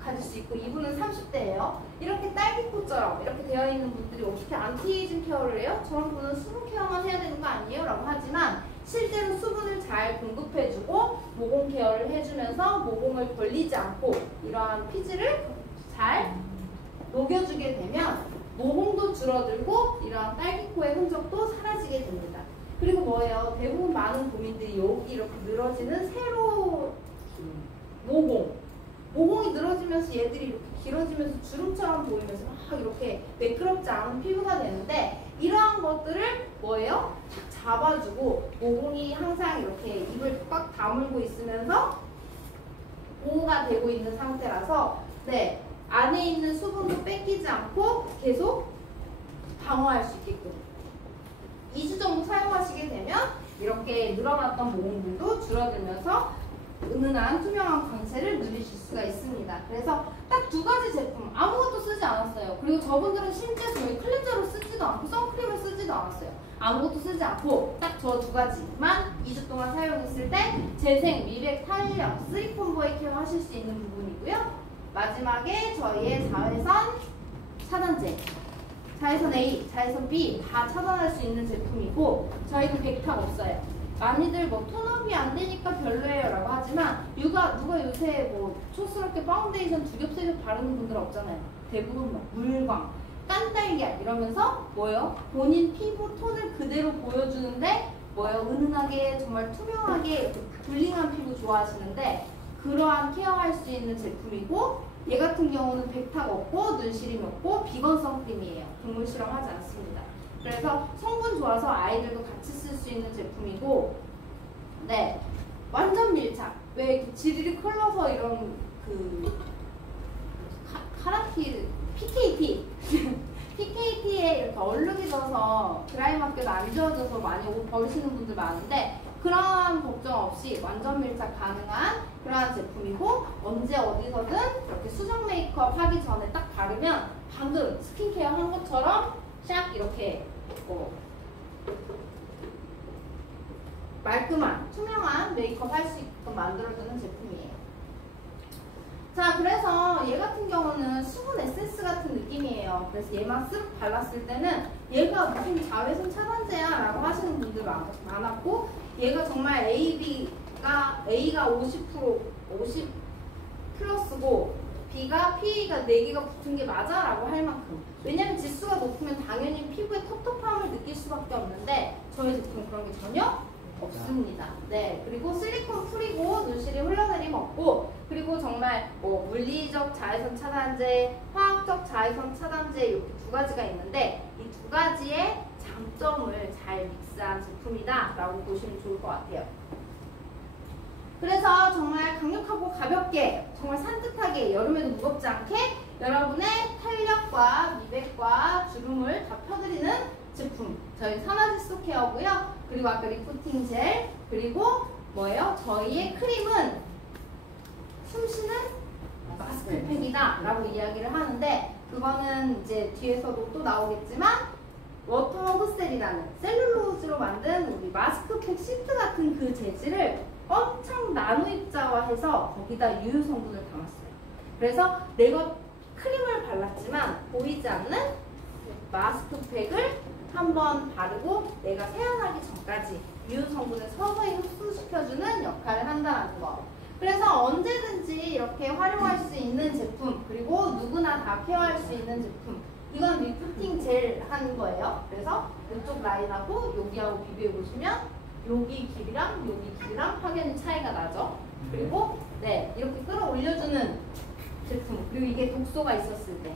가질 수 있고, 이분은 30대예요. 이렇게 딸기꽃처럼 이렇게 되어 있는 분들이 어떻게 안티에이징 케어를 해요? 저런 분은 수분 케어만 해야 되는 거 아니에요? 라고 하지만 실제로 수분을 잘 공급해주고 모공 케어를 해주면서 모공을 벌리지 않고 이러한 피지를 잘 녹여주게 되면 모공도 줄어들고 이러한 딸기코의 흔적도 사라지게 됩니다. 그리고 뭐예요? 대부분 많은 고민들이 여기 이렇게 늘어지는 세로 모공이 늘어지면서 얘들이 이렇게 길어지면서 주름처럼 보이면서 막 이렇게 매끄럽지 않은 피부가 되는데, 이러한 것들을 뭐예요? 탁 잡아주고 모공이 항상 이렇게 입을 꽉 다물고 있으면서 보호가 되고 있는 상태라서, 네, 안에 있는 수분도 뺏기지 않고 계속 방어할 수 있게끔 2주 정도 사용하시게 되면 이렇게 늘어났던 모공들도 줄어들면서 은은한 투명한 광채를 누리실 수가 있습니다. 그래서 딱 2가지 제품, 아무것도 쓰지 않았어요. 그리고 저분들은 심지어 저희 클렌저를 쓰지도 않고 선크림을 쓰지도 않았어요. 아무것도 쓰지 않고 딱 저 2가지만 2주 동안 사용했을 때 재생, 미백, 탄력, 3콤보에 케어 하실 수 있는 부분이고요. 마지막에 저희의 자외선 차단제, 자외선 A, 자외선 B 다 차단할 수 있는 제품이고, 저희는 백탁 없어요. 많이들 뭐 톤업이 안 되니까 별로예요 라고 하지만 누가 요새 뭐 촌스럽게 파운데이션 2겹 3겹 바르는 분들 없잖아요. 대부분 막 물광, 깐달걀 이러면서 뭐예요? 본인 피부 톤을 그대로 보여주는데 뭐예요? 은은하게 정말 투명하게 이렇게 블링한 피부 좋아하시는데 그러한 케어할 수 있는 제품이고, 얘 같은 경우는 백탁 없고 눈시림 없고 비건 선크림이에요. 동물 실험하지 않습니다. 그래서 성분 좋아서 아이들도 같이 쓸 수 있는 제품이고, 네, 완전 밀착. 왜 이렇게 지리릭 흘러서 이런 그 카라티 PKT PKT에 이렇게 얼룩이 져서 드라이마켓도 안 지워져서 많이 옷 버리시는 분들 많은데, 그런 걱정 없이 완전 밀착 가능한 그러한 제품이고, 언제 어디서든 이렇게 수정 메이크업 하기 전에 딱 바르면 방금 스킨케어 한 것처럼 샥 이렇게 말끔한 투명한 메이크업 할 수 있게끔 만들어주는 제품이에요. 자, 그래서 얘 같은 경우는 수분 에센스 같은 느낌이에요. 그래서 얘만 쓱 발랐을 때는 얘가 무슨 자외선 차단제야 라고 하시는 분들 많았고, 얘가 정말 A가 50 플러스고 B가 PA가 4개가 붙은 게 맞아 라고 할 만큼, 왜냐면 지수가 높으면 당연히 피부에 텁텁함을 느낄 수밖에 없는데 저희 제품은 그런 게 전혀 없습니다. 네, 그리고 실리콘 풀이고 눈실이 흘러내림 없고, 그리고 정말 뭐 물리적 자외선 차단제, 화학적 자외선 차단제 이렇게 두 가지가 있는데 이 두 가지의 장점을 잘 믹스한 제품이다 라고 보시면 좋을 것 같아요. 그래서 정말 강력하고 가볍게, 정말 산뜻하게, 여름에도 무겁지 않게 여러분의 탄력과 미백과 주름을 다 펴드리는 제품. 저희 산화질소 케어고요. 그리고 아까 리프팅 젤, 그리고 뭐예요? 저희의 크림은 숨쉬는 마스크팩이다 라고 이야기를 하는데, 그거는 이제 뒤에서도 또 나오겠지만 워터 흡셀이라는 셀룰로즈로 만든 우리 마스크팩 시트 같은 그 재질을 엄청 나노 입자화해서 거기다 유효 성분을 담았어요. 그래서 내가 크림을 발랐지만 보이지 않는 마스크팩을 한번 바르고 내가 세안하기 전까지 유효 성분을 서서히 흡수시켜주는 역할을 한다는 거. 그래서 언제든지 이렇게 활용할 수 있는 제품, 그리고 누구나 다 케어할 수 있는 제품. 이건 리프팅 젤 하는 거예요. 그래서 이쪽 라인하고 여기하고 비교해 보시면 여기 길이랑 여기 길이랑 확연히 차이가 나죠. 그리고 네, 이렇게 끌어올려주는 제품. 그리고 이게 독소가 있었을 때